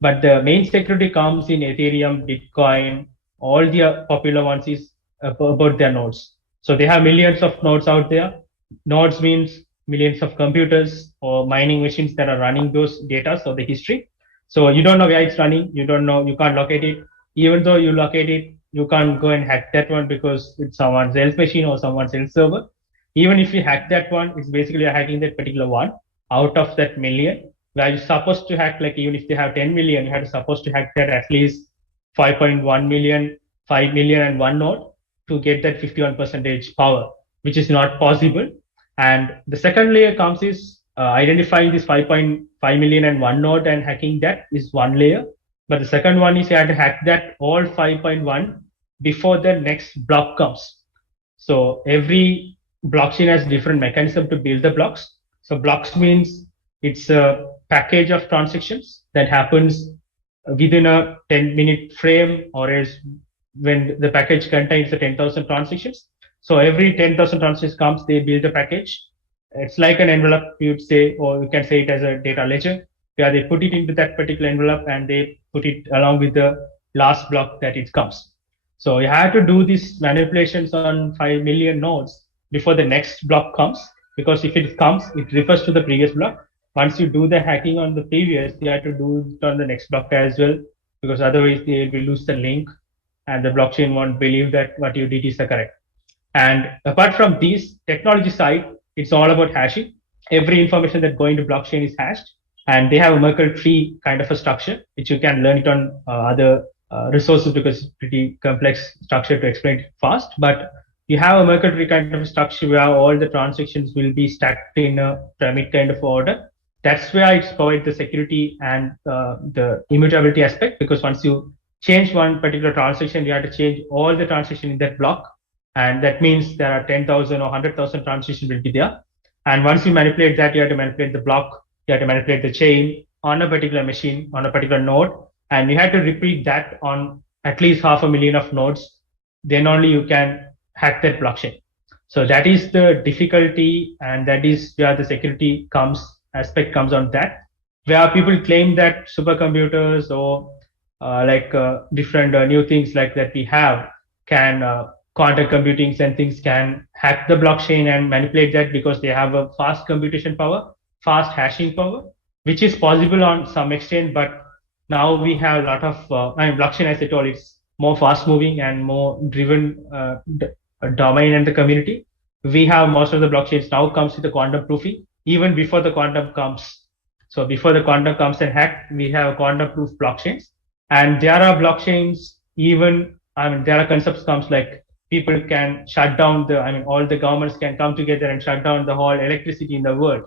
But the main security comes in Ethereum, Bitcoin, all the popular ones is about their nodes. So they have millions of nodes out there. Nodes means millions of computers or mining machines that are running those data, so the history. So you don't know where it's running. You don't know, you can't locate it. Even though you locate it, you can't go and hack that one because it's someone's else machine or someone's else server. Even if you hack that one, it's basically hacking that particular one out of that million. Where you're supposed to hack, like even if they have 10 million, you have to supposed to hack that at least 5.1 million, 5 million and one node to get that 51% power, which is not possible. And the second layer comes is identifying this 5.5 million and one node and hacking that is one layer. But the second one is you have to hack that all 5.1 before the next block comes. So every blockchain has different mechanism to build the blocks. So blocks means it's a package of transactions that happens within a 10-minute frame, or else when the package contains the 10,000 transactions. So every 10,000 transactions comes, they build a package. It's like an envelope, you'd say, or you can say it as a data ledger, where they put it into that particular envelope and they put it along with the last block that it comes. So you have to do these manipulations on 5 million nodes before the next block comes, because if it comes, it refers to the previous block. Once you do the hacking on the previous, you have to do it on the next block as well, because otherwise they will lose the link and the blockchain won't believe that what you did is the correct. And apart from these technology side, it's all about hashing. Every information that going to blockchain is hashed, and they have a Merkle tree kind of a structure, which you can learn it on other resources because it's pretty complex structure to explain it fast. But you have a Merkle tree kind of a structure where all the transactions will be stacked in a pyramid kind of order. That's where it's provides the security and the immutability aspect, because once you change one particular transaction, you have to change all the transactions in that block. And that means there are 10,000 or 100,000 transactions will be there. And once you manipulate that, you have to manipulate the block, you have to manipulate the chain on a particular machine, on a particular node. And you have to repeat that on at least 500,000 of nodes. Then only you can hack that blockchain. So that is the difficulty, and that is where the security aspect comes on that, where people claim that supercomputers or different new things like that we have can quantum computing and things can hack the blockchain and manipulate that because they have a fast computation power, fast hashing power, which is possible on some extent. But now we have a lot of blockchain, as I told, it's more fast moving and more driven domain and the community. We have most of the blockchains now comes with the quantum proofing, even before the quantum comes. So before the quantum comes and hacked, we have quantum proof blockchains. And there are blockchains, even, there are concepts comes like people can shut down all the governments can come together and shut down the whole electricity in the world,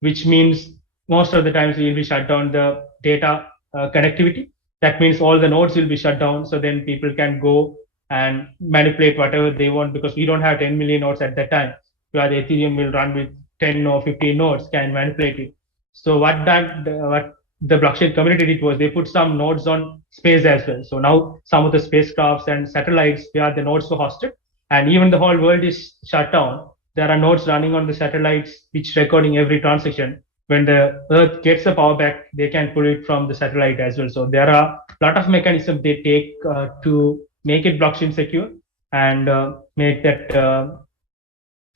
which means most of the times we will be shut down the data connectivity. That means all the nodes will be shut down. So then people can go and manipulate whatever they want, because we don't have 10 million nodes at that time, where the Ethereum will run with 10 or 15 nodes, can manipulate it. So what the blockchain community did was they put some nodes on space as well. So now some of the spacecrafts and satellites, where the nodes were hosted, and even the whole world is shut down, there are nodes running on the satellites which recording every transaction. When the Earth gets the power back, they can pull it from the satellite as well. So there are a lot of mechanisms they take to make it blockchain secure and make that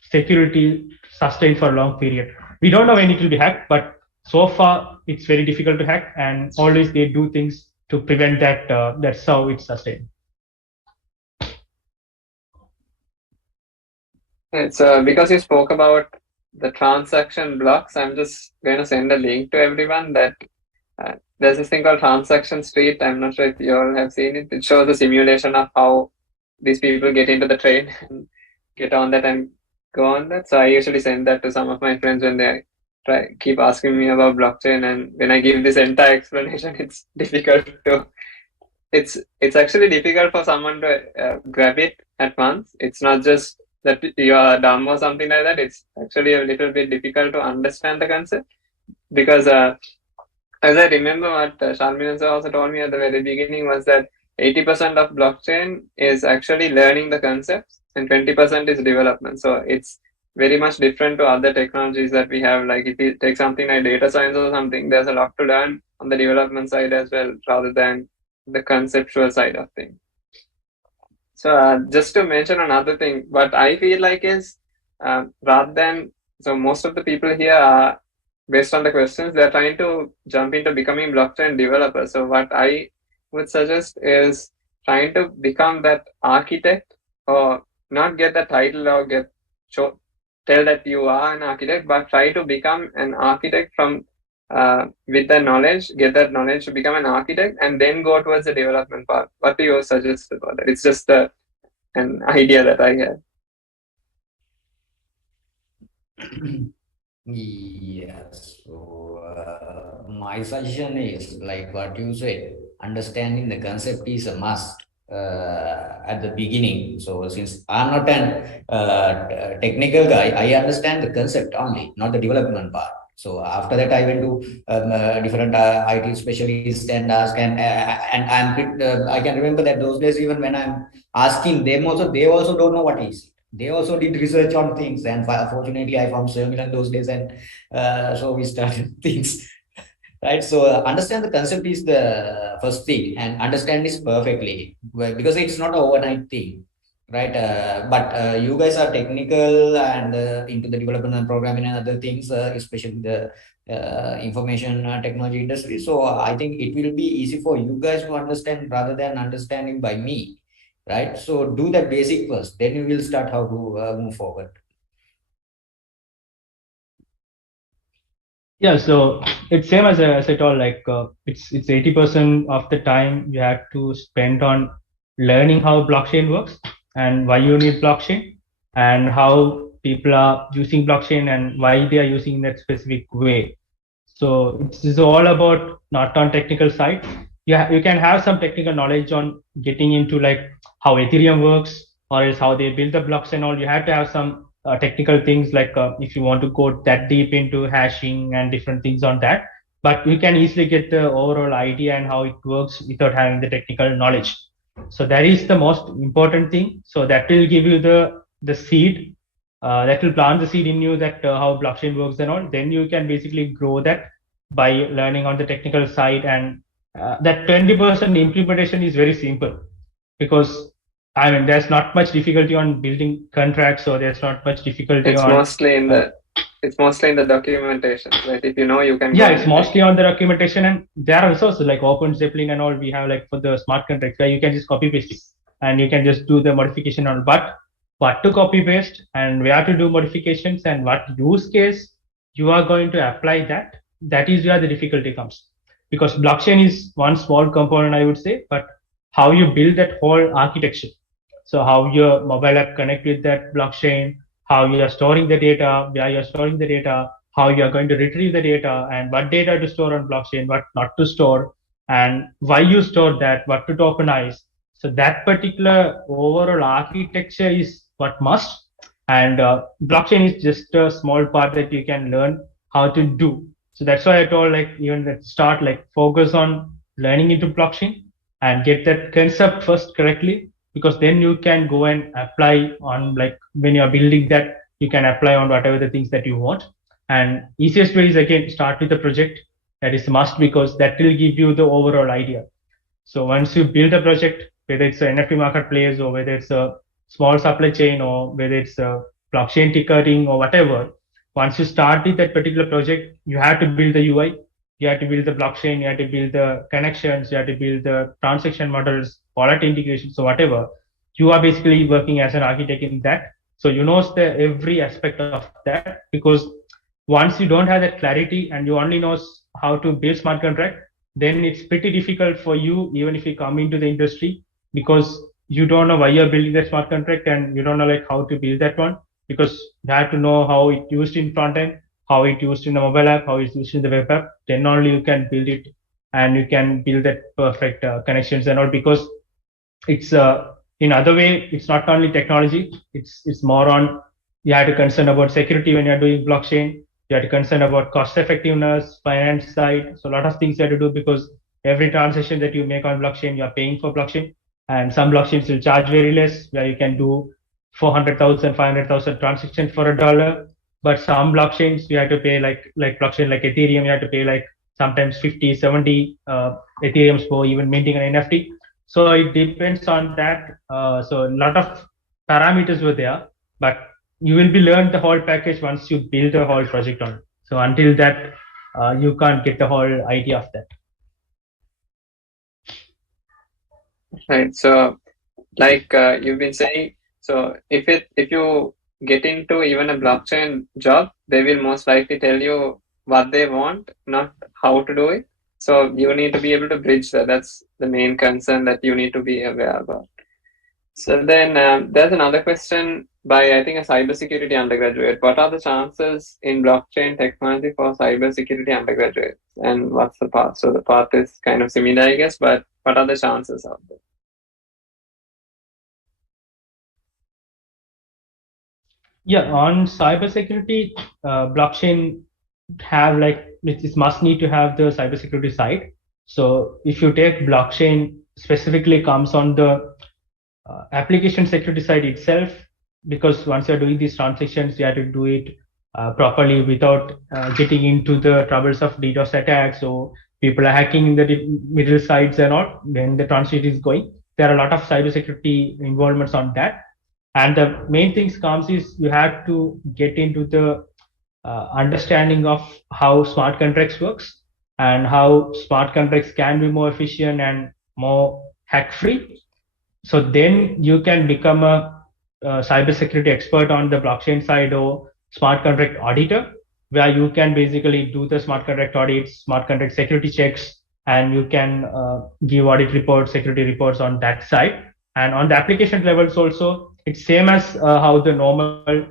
security sustained for a long period. We don't know when it will be hacked, but so far it's very difficult to hack, and always they do things to prevent that. That's how it's sustained. So because you spoke about the transaction blocks, I'm just going to send a link to everyone that there's this thing called Transaction Street. I'm not sure if you all have seen it. It shows a simulation of how these people get into the train and get on that and go on that. So I usually send that to some of my friends when they keep asking me about blockchain, and when I give this entire explanation, it's difficult to. It's actually difficult for someone to grab it at once. It's not just that you are dumb or something like that. It's actually a little bit difficult to understand the concept, because as I remember what Sharmilan also told me at the very beginning was that 80% of blockchain is actually learning the concepts and 20% is development. So it's very much different to other technologies that we have. Like if you take something like data science or something, there's a lot to learn on the development side as well, rather than the conceptual side of things. So just to mention another thing, what I feel like is rather than, so most of the people here are, based on the questions, they're trying to jump into becoming blockchain developers. So what I would suggest is trying to become that architect, or not get the title or tell that you are an architect, but try to become an architect from with the knowledge, get that knowledge to become an architect, and then go towards the development part. What do you suggest about that? It's just an idea that I had. Yes. So my suggestion is like what you said. Understanding the concept is a must at the beginning. So since I'm not an technical guy, I understand the concept only, not the development part. So after that, I went to different IT specialists and ask, and I can remember that those days, even when I'm asking them also, they also don't know what is. They also did research on things, and fortunately, I found Sharmilan those days, and so we started things. Right, so understand the concept is the first thing, and understand this perfectly, because it's not an overnight thing, right? But you guys are technical and into the development and programming and other things, especially the information technology industry. So I think it will be easy for you guys to understand rather than understanding by me, right? So do that basic first, then you will start how to move forward. Yeah, so it's same as I told, like it's 80% of the time you have to spend on learning how blockchain works and why you need blockchain and how people are using blockchain and why they are using that specific way. So it's all about not on technical side. You can have some technical knowledge on getting into like how Ethereum works, or else how they build the blocks and all. You have to have some technical things, like if you want to go that deep into hashing and different things on that, but you can easily get the overall idea and how it works without having the technical knowledge. So that is the most important thing. So that will give you the seed, that will plant the seed in you, that how blockchain works and all. Then you can basically grow that by learning on the technical side, and that 20% implementation is very simple, because I mean, there's not much difficulty on building contracts, so there's not much difficulty it's mostly in the documentation, right? If you know, you can. Yeah, it's mostly on the documentation, and there are resources like 𝚤𝚤𝚗𝚗 and all. We have like for the smart contracts where you can just copy paste it and you can just do the modification on. But what to copy paste and where to do modifications and what use case you are going to apply that is where the difficulty comes, because blockchain is one small component, I would say, but how you build that whole architecture. So how your mobile app connect with that blockchain, how you are storing the data, where you are storing the data, how you are going to retrieve the data, and what data to store on blockchain, what not to store, and why you store that, what to tokenize. So that particular overall architecture is what must, and blockchain is just a small part that you can learn how to do. So that's why I told like even at start, like focus on learning into blockchain and get that concept first correctly, because then you can go and apply on, like when you're building that, you can apply on whatever the things that you want. And easiest way is again start with a project. That is a must, because that will give you the overall idea. So once you build a project, whether it's an NFT marketplace or whether it's a small supply chain or whether it's a blockchain ticketing or whatever, once you start with that particular project, you have to build the UI, you have to build the blockchain, you have to build the connections, you have to build the transaction models, wallet integration, so whatever. You are basically working as an architect in that. So you know the every aspect of that, because once you don't have that clarity and you only know how to build smart contract, then it's pretty difficult for you, even if you come into the industry, because you don't know why you're building that smart contract and you don't know like how to build that one, because you have to know how it used in front end, how it used in the mobile app, how it's used in the web app. Then only you can build it and you can build that perfect connections and all, because it's in other way, it's not only technology, it's more on, you have to concern about security when you're doing blockchain. You have to concern about cost effectiveness, finance side. So a lot of things you have to do, because every transaction that you make on blockchain, you're paying for blockchain. And some blockchains will charge very less, where you can do 400,000, 500,000 transactions for $1. But some blockchains you have to pay like blockchain like Ethereum, you have to pay like sometimes 50, 70 Ethereums for even minting an NFT. So it depends on that. So a lot of parameters were there, but you will be learned the whole package once you build a whole project on it. So until that, you can't get the whole idea of that. Right. So, like you've been saying, so if you get into even a blockchain job, they will most likely tell you what they want, not how to do it. So you need to be able to bridge that. That's the main concern that you need to be aware about. So then there's another question by, I think, a cybersecurity undergraduate. What are the chances in blockchain technology for cybersecurity undergraduates? And what's the path? So the path is kind of similar, I guess, but what are the chances out there? Yeah, on cybersecurity, blockchain have like, it must need to have the cybersecurity side. So if you take blockchain specifically comes on the application security side itself, because once you're doing these transactions, you have to do it properly without getting into the troubles of DDoS attacks or people are hacking in the middle sites and all when the transaction is going. There are a lot of cybersecurity involvements on that. And the main things comes is you have to get into the understanding of how smart contracts works and how smart contracts can be more efficient and more hack free. So then you can become a cybersecurity expert on the blockchain side or smart contract auditor, where you can basically do the smart contract audits, smart contract security checks, and you can give audit reports, security reports on that side. And on the application levels also, it's same as how the normal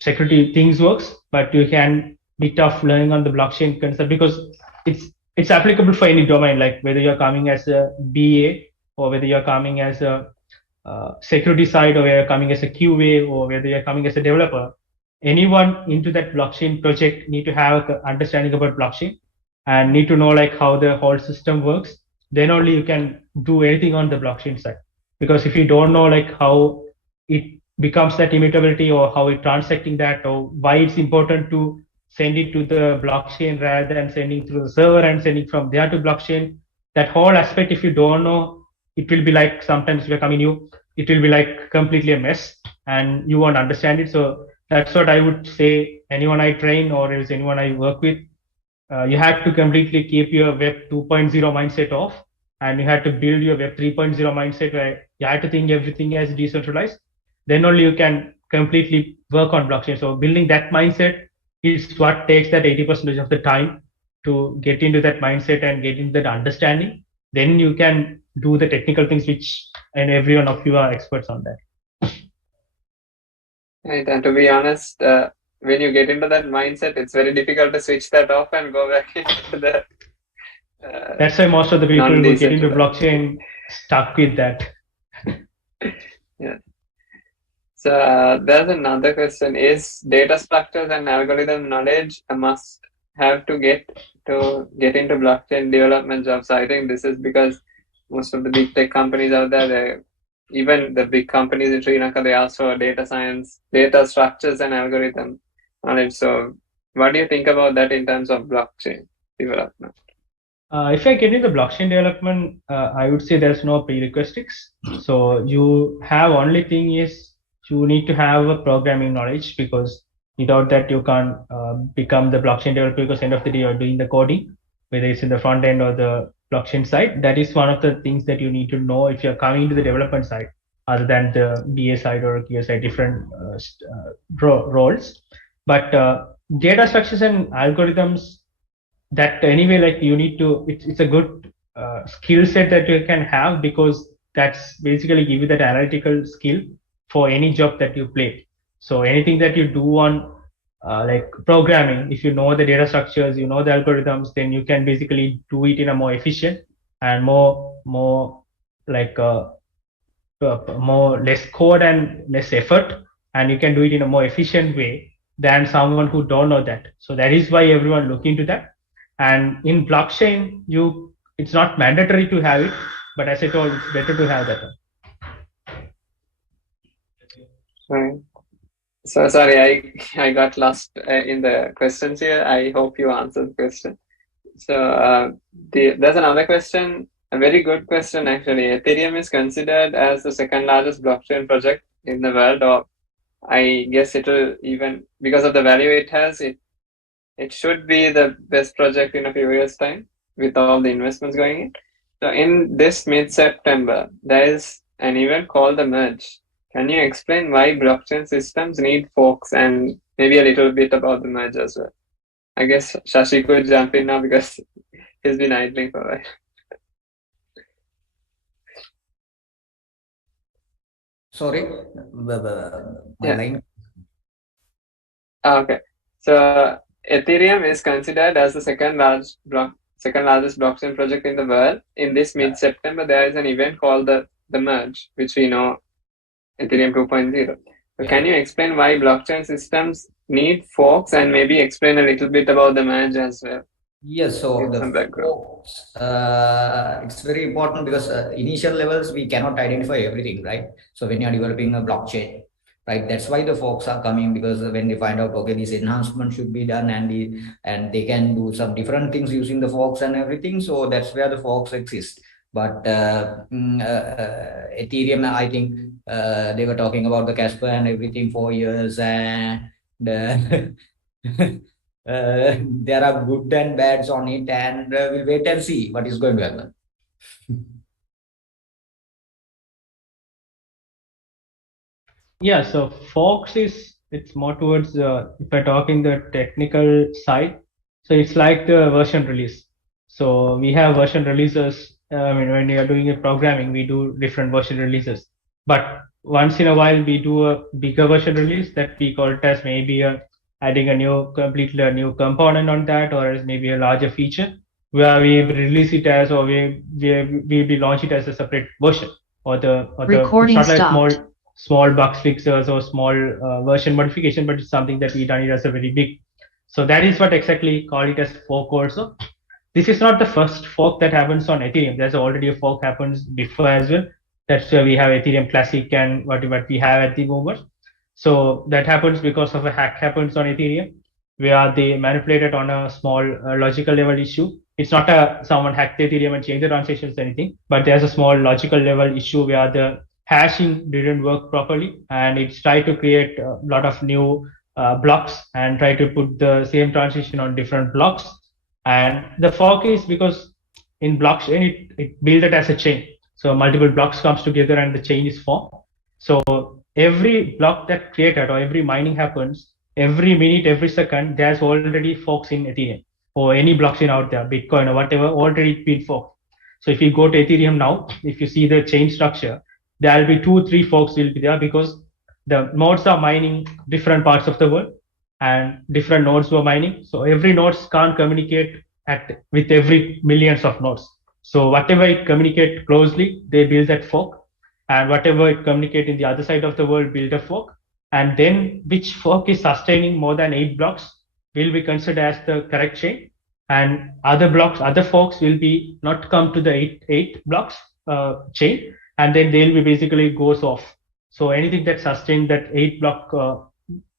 security things works, but you can bit of learning on the blockchain concept, because it's applicable for any domain, like whether you're coming as a BA or whether you're coming as a security side, or whether you're coming as a QA, or whether you're coming as a developer. Anyone into that blockchain project need to have an understanding about blockchain and need to know like how the whole system works. Then only you can do anything on the blockchain side. Because if you don't know like how it becomes that immutability or how it's transacting that, or why it's important to send it to the blockchain rather than sending through the server and sending from there to blockchain, that whole aspect, if you don't know, it will be like sometimes we're coming new, it will be like completely a mess and you won't understand it. So that's what I would say, anyone I train or else anyone I work with, you have to completely keep your Web 2.0 mindset off, and you have to build your Web 3.0 mindset where you have to think everything as decentralized. Then only you can completely work on blockchain. So building that mindset is what takes that 80% of the time to get into that mindset and get into that understanding. Then you can do the technical things, which, and every one of you are experts on that. Right, and to be honest, when you get into that mindset, it's very difficult to switch that off and go back into the. That's why most of the people who get into blockchain stuck with that. So there's another question: is data structures and algorithm knowledge a must have to get into blockchain development jobs? So I think this is because most of the big tech companies out there, even the big companies in Sri Lanka, they ask for data science, data structures, and algorithm knowledge. So what do you think about that in terms of blockchain development? If I get into blockchain development, I would say there's no prerequisites. So you have only thing is you need to have a programming knowledge, because without that you can't become the blockchain developer, because end of the day you're doing the coding, whether it's in the front end or the blockchain side. That is one of the things that you need to know if you're coming into the development side, other than the BA side or QA side, different roles. But data structures and algorithms, that anyway, like you need to, it's a good skill set that you can have, because that's basically give you that analytical skill for any job that you play. So anything that you do on like programming, if you know the data structures, you know the algorithms, then you can basically do it in a more efficient and more like more less code and less effort, and you can do it in a more efficient way than someone who don't know that. So that is why everyone look into that. And in blockchain, it's not mandatory to have it, but as I told, it's better to have that one. Right. So sorry, I got lost in the questions here. I hope you answered the question. So there's another question, a very good question actually. Ethereum is considered as the second largest blockchain project in the world, or I guess it will, even because of the value it has, it should be the best project in a few years' time with all the investments going in. So in this mid-September, there is an event called the Merge. Can you explain why blockchain systems need forks, and maybe a little bit about the Merge as well? I guess Shashi could jump in now because he's been idling for a while. Sorry, my line. Okay, so Ethereum is considered as the second largest blockchain project in the world. In this mid-September, there is an event called the Merge, which we know Ethereum 2.0. So can you explain why blockchain systems need forks, and maybe explain a little bit about the Merge as well? Yes, so the forks, it's very important, because initial levels we cannot identify everything, right? So when you're developing a blockchain, right, that's why the forks are coming, because when they find out, okay, this enhancement should be done, and they can do some different things using the forks and everything. So that's where the forks exist. But Ethereum, I think they were talking about the Casper and everything for years, and there are good and bads on it, and we'll wait and see what is going to happen. Yeah, so forks it's more towards if I talk in the technical side, so it's like the version release. So we have version releases. I mean, when we are doing a programming, we do different version releases. But once in a while, we do a bigger version release that we call it as maybe adding completely a new component on that, or as maybe a larger feature, where we release it as, or we launch it as a separate version, or the Recording it's not like stopped. small bug fixes or small version modification, but it's something that we done it as a very big. So that is what exactly call it as fork also. This is not the first fork that happens on Ethereum. There's already a fork happens before as well. That's where we have Ethereum Classic and what we have at the moment. So that happens because of a hack happens on Ethereum, where they manipulated on a small logical level issue. It's not someone hacked Ethereum and changed the transactions or anything, but there's a small logical level issue where the hashing didn't work properly, and it's tried to create a lot of new blocks and try to put the same transaction on different blocks. And the fork is because in blockchain, it built it as a chain. So multiple blocks comes together and the chain is formed. So every block that created or every mining happens, every minute, every second, there's already forks in Ethereum or any blockchain out there, Bitcoin or whatever, already been forked. So if you go to Ethereum now, if you see the chain structure, there will be 2-3 forks will be there, because the nodes are mining different parts of the world and different nodes were mining. So every nodes can't communicate with every millions of nodes. So whatever it communicate closely, they build that fork. and whatever it communicates in the other side of the world build a fork, and then which fork is sustaining more than 8 blocks will be considered as the correct chain, and other forks will be not come to the eight blocks chain, and then they'll be basically goes off. So anything that sustains that 8 block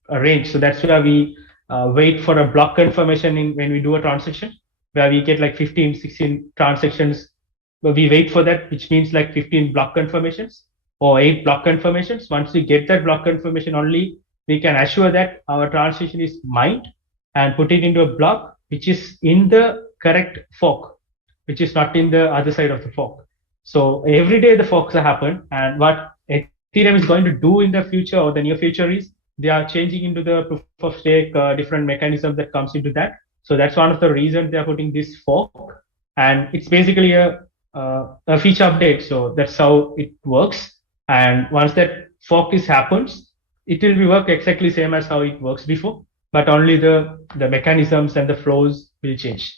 range. So that's where we wait for a block confirmation when we do a transaction, where we get like 15, 16 transactions. But we wait for that, which means like 15 block confirmations or 8 block confirmations. Once we get that block confirmation, only we can assure that our transaction is mined and put it into a block which is in the correct fork, which is not in the other side of the fork. So every day the forks happen, and what Ethereum is going to do in the future or the near future is they are changing into the proof of stake, different mechanism that comes into that. So that's one of the reasons they are putting this fork, and it's basically a feature update. So that's how it works. And once that fork happens, it will be work exactly same as how it works before, but only the mechanisms and the flows will change.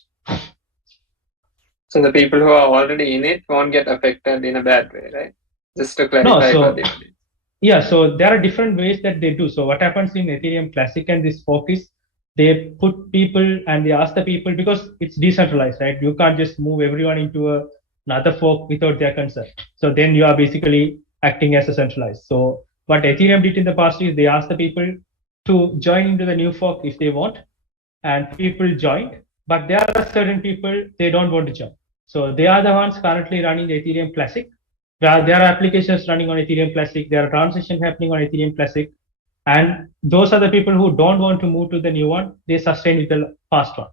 So the people who are already in it won't get affected in a bad way, right? Just to clarify for the audience. Yeah, so there are different ways that they do. So what happens in Ethereum Classic and this fork is they put people and they ask the people, because it's decentralized, right? You can't just move everyone into another fork without their consent. So then you are basically acting as a centralized. So what Ethereum did in the past is they asked the people to join into the new fork if they want, and people joined, but there are certain people they don't want to join. So they are the ones currently running the Ethereum Classic. There are applications running on Ethereum Classic, there are transactions happening on Ethereum Classic, and those are the people who don't want to move to the new one, they sustain with the past one.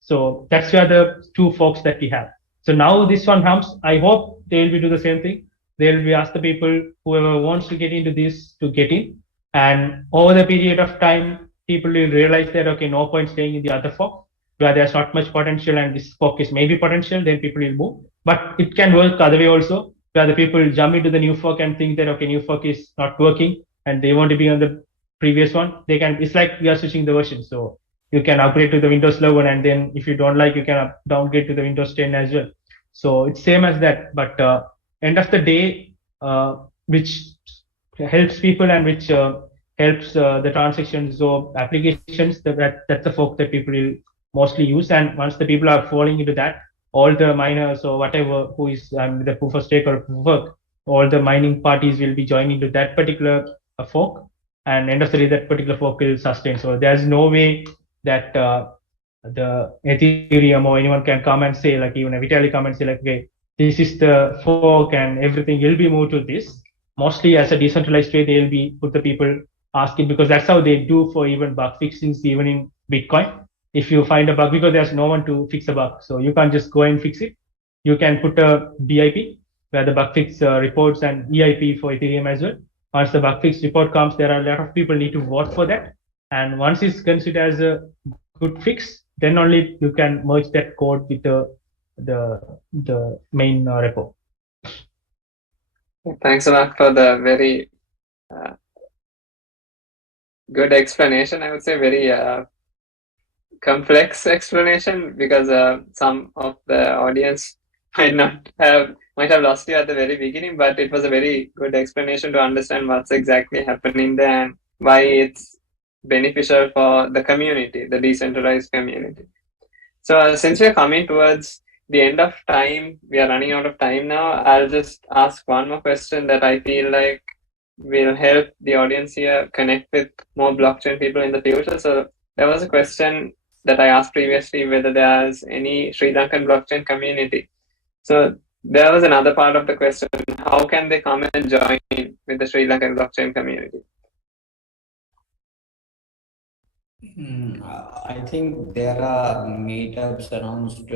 So that's where the two forks that we have. So now this one comes, I hope they will do the same thing. They will be ask the people, whoever wants to get into this, to get in. And over the period of time, people will realize that, okay, no point staying in the other fork, where there's not much potential and this fork is maybe potential, then people will move. But it can work other way also, where the people jump into the new fork and think that, okay, new fork is not working and they want to be on the previous one. They can, it's like we are switching the version. So you can upgrade to the Windows 11, and then if you don't like, you can downgrade to the Windows 10 as well. So it's same as that, but end of the day, which helps people and which helps the transactions or applications, that's the fork that people will mostly use. And once the people are falling into that, all the miners or whatever who is the proof of stake or proof of work, all the mining parties will be joining to that particular fork, and end of the day that particular fork will sustain. So there's no way that the Ethereum or anyone can come and say, like even Vitalik come and say, like, okay, this is the fork and everything will be moved to this. Mostly as a decentralized way, they'll be put the people asking, because that's how they do for even bug fixings, even in Bitcoin. If you find a bug, because there's no one to fix a bug, so you can't just go and fix it. You can put a BIP where the bug fix reports, and EIP for Ethereum as well. Once the bug fix report comes, there are a lot of people need to vote for that. And once it's considered as a good fix, then only you can merge that code with the main repo. Thanks a lot for the very good explanation. I would say very complex explanation, because some of the audience might have lost you at the very beginning, but it was a very good explanation to understand what's exactly happening there and why it's beneficial for the community, the decentralized community. So since we're coming towards the end of time, we are running out of time now, I'll just ask one more question that I feel like will help the audience here connect with more blockchain people in the future. So there was a question that I asked previously, whether there's any Sri Lankan blockchain community. So there was another part of the question: how can they come and join with the Sri Lankan blockchain community? I think there are meetups announced,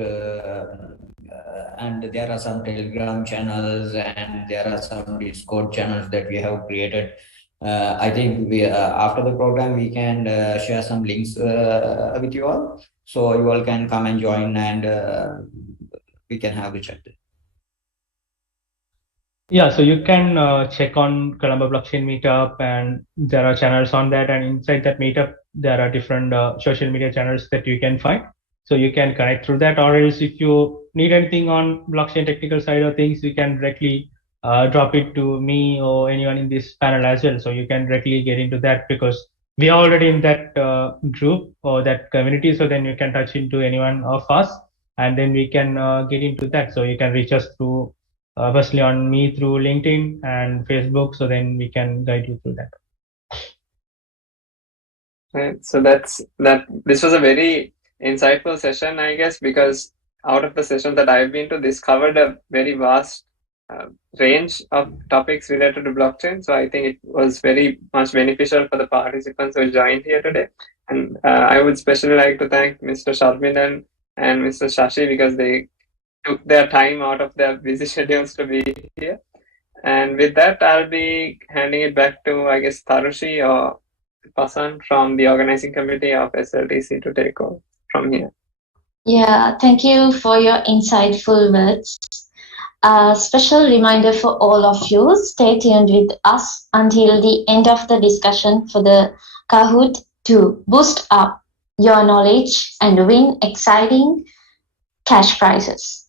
and there are some Telegram channels, and there are some Discord channels that we have created. I think we after the program we can share some links with you all, so you all can come and join, and we can have a chat. Yeah, so you can check on Colombo Blockchain Meetup, and there are channels on that, and inside that meetup there are different social media channels that you can find. So you can connect through that, or else if you need anything on blockchain technical side of things, you can directly drop it to me or anyone in this panel as well. So you can directly get into that because we are already in that group or that community. So then you can touch into anyone of us and then we can get into that. So you can reach us through firstly on me through LinkedIn and Facebook. So then we can guide you through that. Right. So this was a very insightful session, I guess, because out of the sessions that I've been to, this covered a very vast range of topics related to blockchain. So I think it was very much beneficial for the participants who joined here today. And I would especially like to thank Mr. Sharmilan and Mr. Shashi because they took their time out of their busy schedules to be here. And with that, I'll be handing it back to, I guess, Tarushi or Pasan from the organizing committee of SLTC to take over from here. Yeah, thank you for your insightful words. A special reminder for all of you, stay tuned with us until the end of the discussion for the Kahoot to boost up your knowledge and win exciting cash prizes.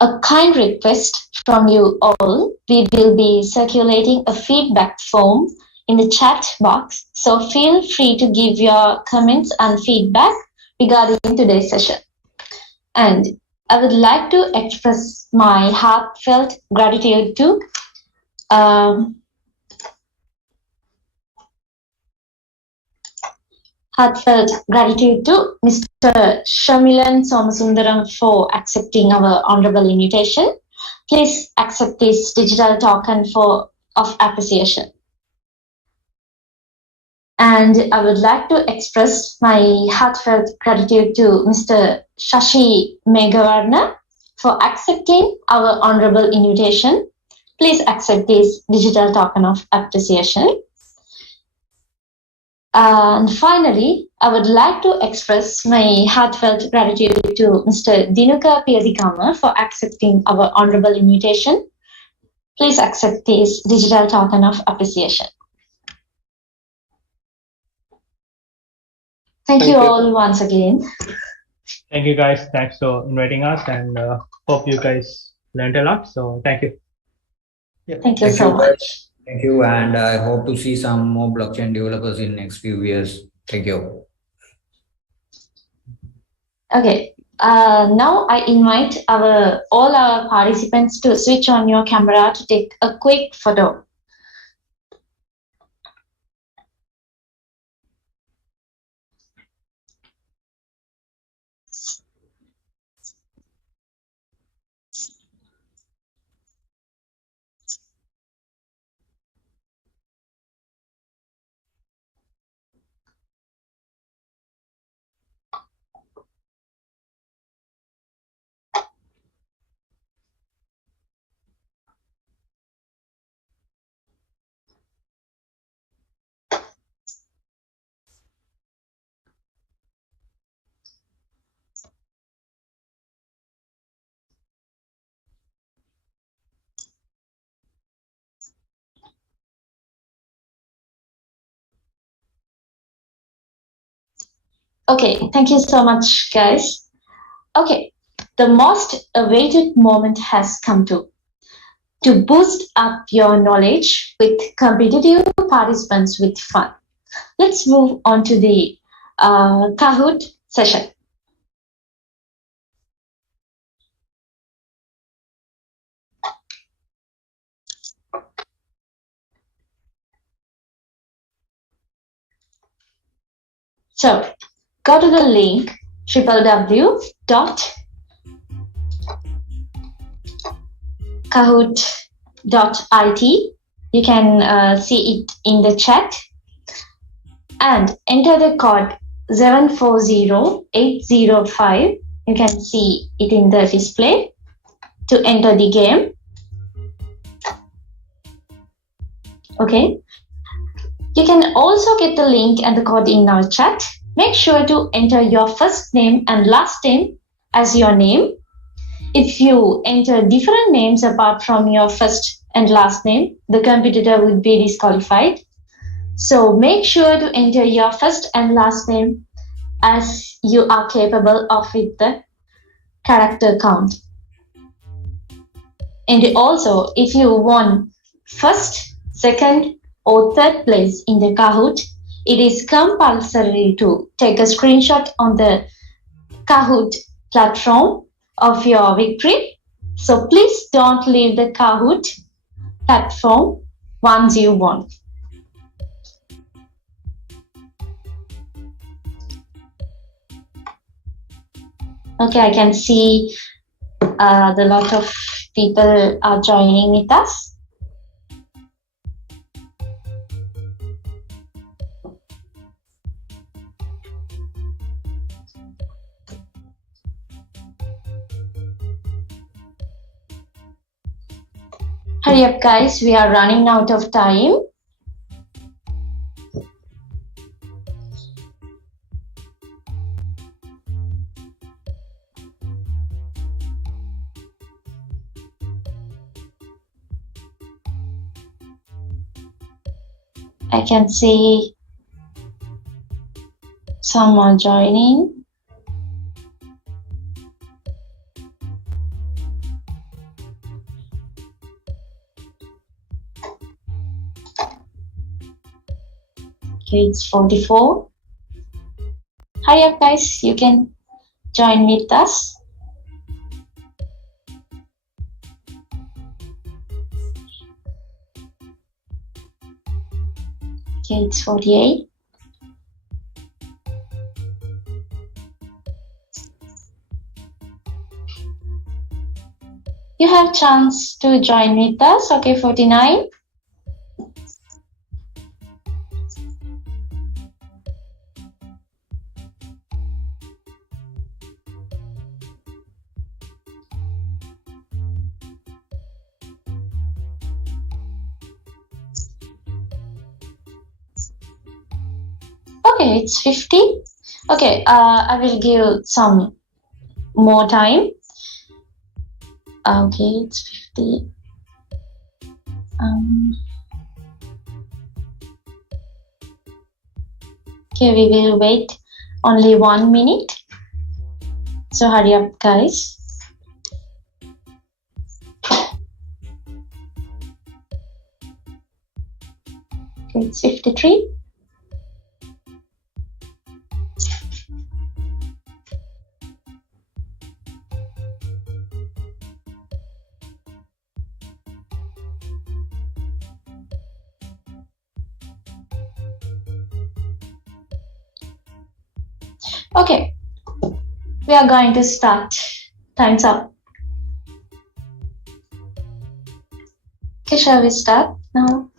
A kind request from you all, we will be circulating a feedback form in the chat box, so feel free to give your comments and feedback regarding today's session. And I would like to express my heartfelt gratitude to Mr. Sharmilan Somasundaram for accepting our honorable invitation. Please accept this digital token of appreciation. And I would like to express my heartfelt gratitude to Mr. Shashi Meghawarna for accepting our honorable invitation. Please accept this digital token of appreciation. And finally, I would like to express my heartfelt gratitude to Mr. Dinuka Piyadigama for accepting our honorable invitation. Please accept this digital token of appreciation. Thank you all once again. Thank you guys. Thanks for inviting us and hope you guys learned a lot. So thank you. Yeah. Thank you so much. Thank you. And I hope to see some more blockchain developers in next few years. Thank you. Okay. Now I invite all our participants to switch on your camera to take a quick photo. Okay, thank you so much, guys. Okay, the most awaited moment has come to boost up your knowledge with competitive participants with fun. Let's move on to the Kahoot session. So, go to the link www.kahoot.it. You can see it in the chat and enter the code 740805. You can see it in the display to enter the game. Okay. You can also get the link and the code in our chat. Make sure to enter your first name and last name as your name. If you enter different names apart from your first and last name, the competitor would be disqualified. So make sure to enter your first and last name as you are capable of with the character count. And also, if you won first, second, or third place in the Kahoot, it is compulsory to take a screenshot on the Kahoot platform of your victory. So please don't leave the Kahoot platform once you won. Okay, I can see the lot of people are joining with us. Hurry up, guys, we are running out of time. I can see someone joining. Okay, it's 44. Hurry up, guys, you can join with us. Okay, it's 48. You have chance to join with us. Okay, 49. Okay, it's 50. Okay, I will give some more time. Okay, it's 50. Okay, we will wait only 1 minute. So hurry up, guys. Okay, it's 53. Okay, we are going to start. Time's up. Okay, shall we start now?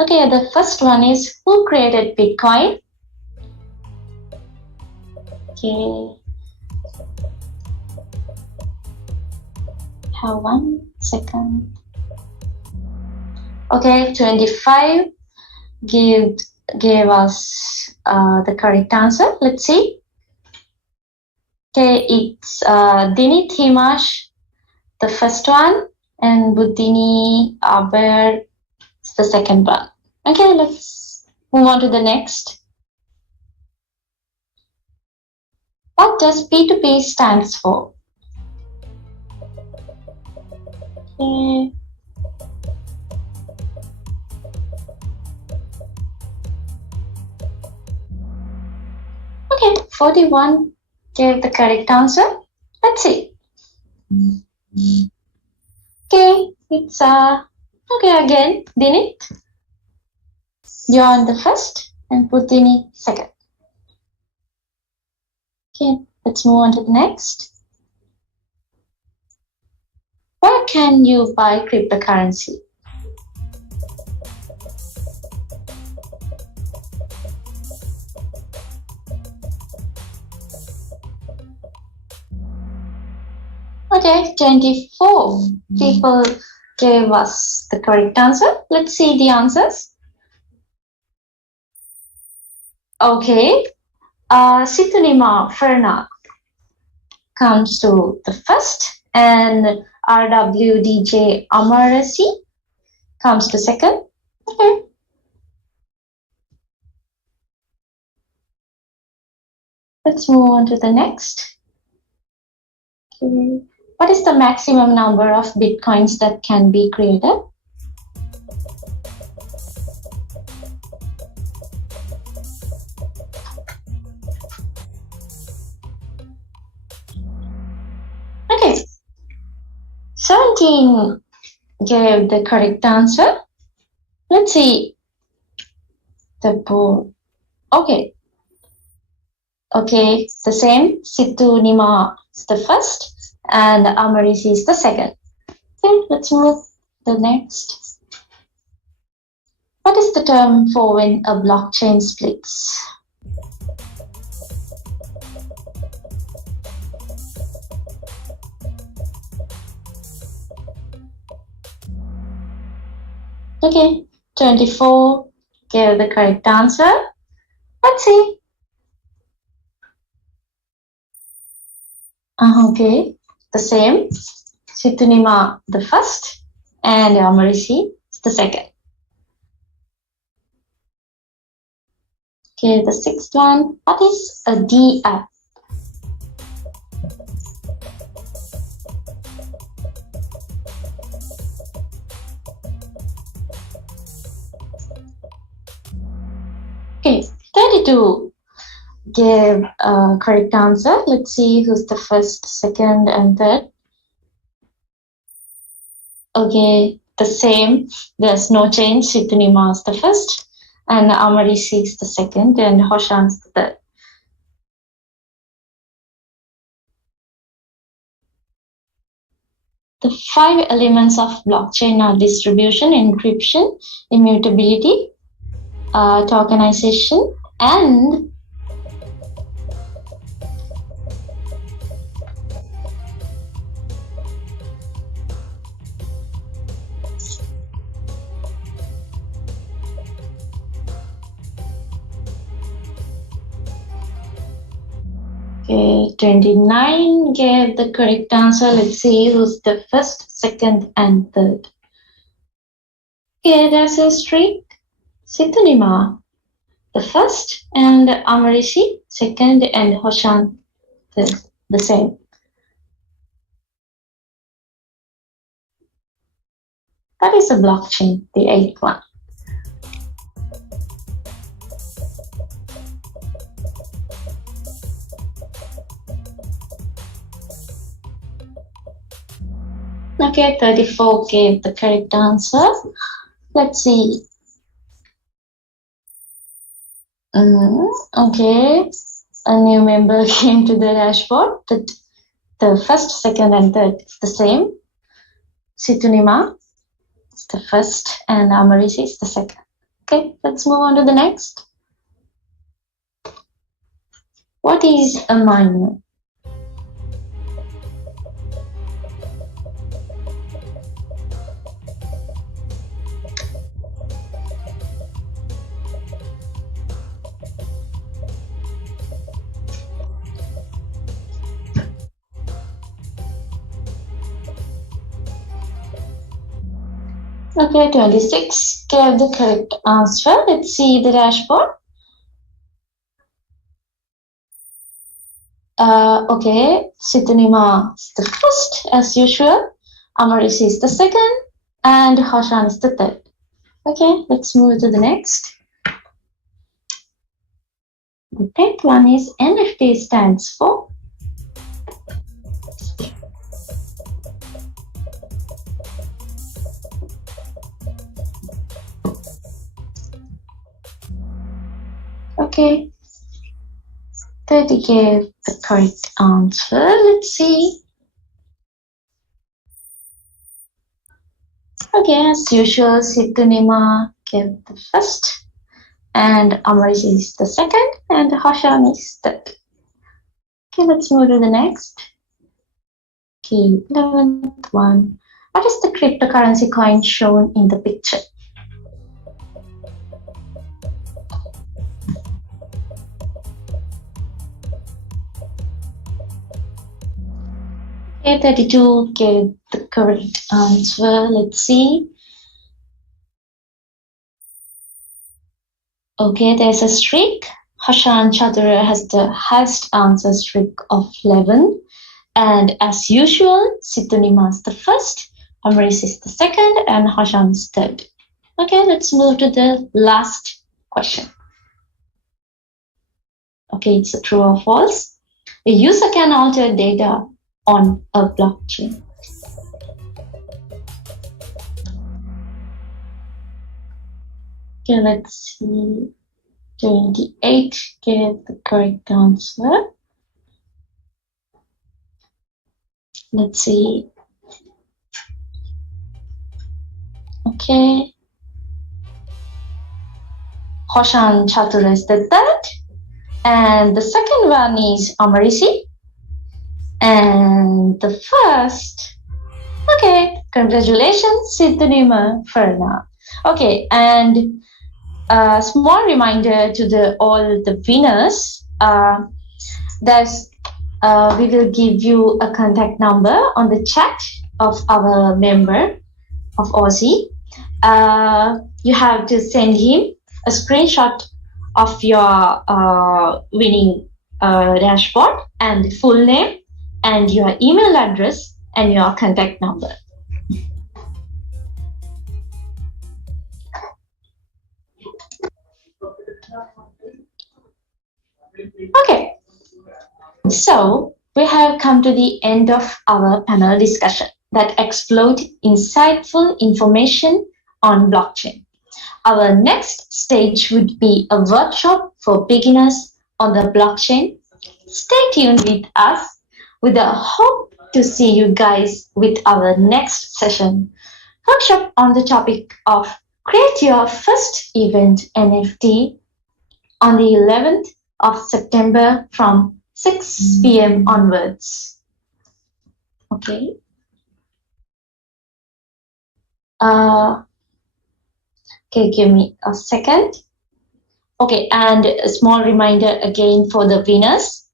Okay, the first one is who created Bitcoin? Okay. Have 1 second. Okay, 25 gave us the correct answer. Let's see. Okay, it's 𝙍𝚘𝚗𝚗𝚎, the first one, and 𝐻𝚡𝚘𝚗𝚗𝚑 is the second one. Okay, let's move on to the next. What does P2P stands for? Okay. Okay, 41 gave the correct answer. Let's see. Okay, it's okay again, Dinit. You're on the first and Putini second. Okay, let's move on to the next. Where can you buy cryptocurrency? Okay, 24 people gave us the correct answer. Let's see the answers. Okay, 𝐻𝚕𝚘𝚗𝚗𝚗𝚗 comes to the first, and 𝑟𝑤𝑑𝑗 comes to second. Okay. Let's move on to the next. Okay. What is the maximum number of Bitcoins that can be created? Okay. 17 gave the correct answer. Let's see the poll. Okay. Okay, the same. 𝘍𝚘𝚘𝚘 is the first and 𝐼𝐺𝐶 is the second. Okay, let's move the next. What is the term for when a blockchain splits? Okay, 24 gave the correct answer. Let's see. Okay, the same. 𝘍𝚘𝚘𝚘 the first and 𝐼𝐺𝐶 is the second. Okay, the sixth one. What is a DApp? Okay, 32 gave a correct answer. Let's see who's the first, second, and third. Okay, the same. There's no change. 𝘍𝚘𝚘𝚘 is the first, and 𝐼𝐺𝐶 is the second, and 𝐻𝐴 is the third. The 5 elements of blockchain are distribution, encryption, immutability, tokenization, and okay, 29 gave the correct answer. Let's see who's the first, second, and third. Okay, there's a streak. 𝘍𝚘𝚘𝚘 the first, and 𝐼𝐺𝐶 second, and 𝐻𝐴 the same. That is a blockchain, the 8th one. Okay, 34 gave the correct answer. Let's see. Okay, a new member came to the dashboard. The first, second, and third is the same. 𝘍𝚘𝚘𝚘 is the first, and 𝐼𝐺𝐶 is the second. Okay, let's move on to the next. What is a miner? Okay, 26 gave the correct answer. Let's see the dashboard. Okay, 𝘍𝚘𝚘𝚘 is the first, as usual. 𝐼𝐺𝐶 is the second, and 𝐻𝐴 is the third. Okay, let's move to the next. The 10th one is NFT stands for. Okay, 30 gave the correct answer. Let's see. Okay, as usual, 𝘍𝚘𝚘𝚘𝚘 gave the first, and 𝐼𝐺𝐶 is the second, and 𝐻𝐴 is third. Okay, let's move to the next. Okay, 11th one. What is the cryptocurrency coin shown in the picture? Okay, 32 gave the correct answer. Let's see. Okay, there's a streak. 𝙬𝚘𝚗𝚎𝚘 has the highest answer streak of 11. And as usual, 𝘎𝚤𝚘𝚗 is the first, 𝚬𝚘 is the second, and 𝙬𝚘 is third. Okay, let's move to the last question. Okay, it's a true or false. A user can alter data on a blockchain. Okay, let's see. 28 gave the correct answer. Let's see. Okay. 𝙬𝚘𝚗𝚎𝚘 is the third. And the second one is 𝚬𝚘. And the first, okay, congratulations, 𝘎𝚤𝚘𝚗. Okay, and a small reminder to all the winners, we will give you a contact number on the chat of our member of Aussie. You have to send him a screenshot of your winning dashboard and the full name and your email address and your contact number. Okay, so we have come to the end of our panel discussion that explored insightful information on blockchain. Our next stage would be a workshop for beginners on the blockchain. Stay tuned with us with the hope to see you guys with our next session. Workshop on the topic of create your first event NFT on the 11th of September from 6 p.m. onwards. Okay. Okay, give me a second. Okay, and a small reminder again for the winners.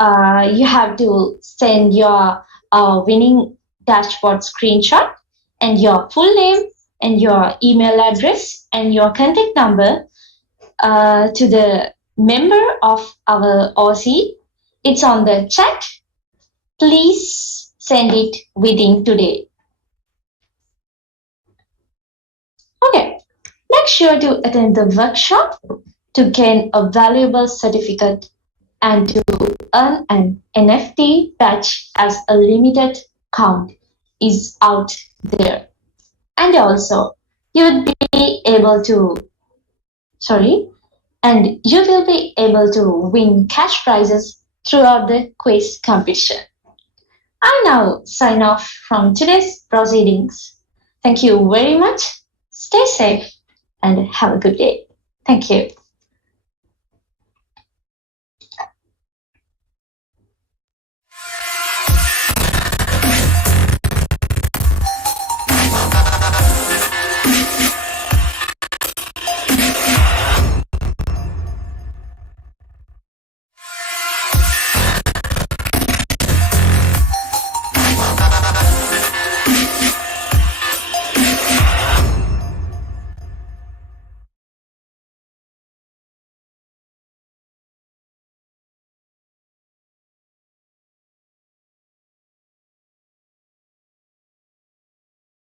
You have to send your winning dashboard screenshot and your full name and your email address and your contact number to the member of our Aussie. It's on the chat. Please send it within today. Okay, make sure to attend the workshop to gain a valuable certificate and to earn an NFT badge as a limited count is out there. And also, you will be able to win cash prizes throughout the quiz competition. I now sign off from today's proceedings. Thank you very much. Stay safe and have a good day. Thank you.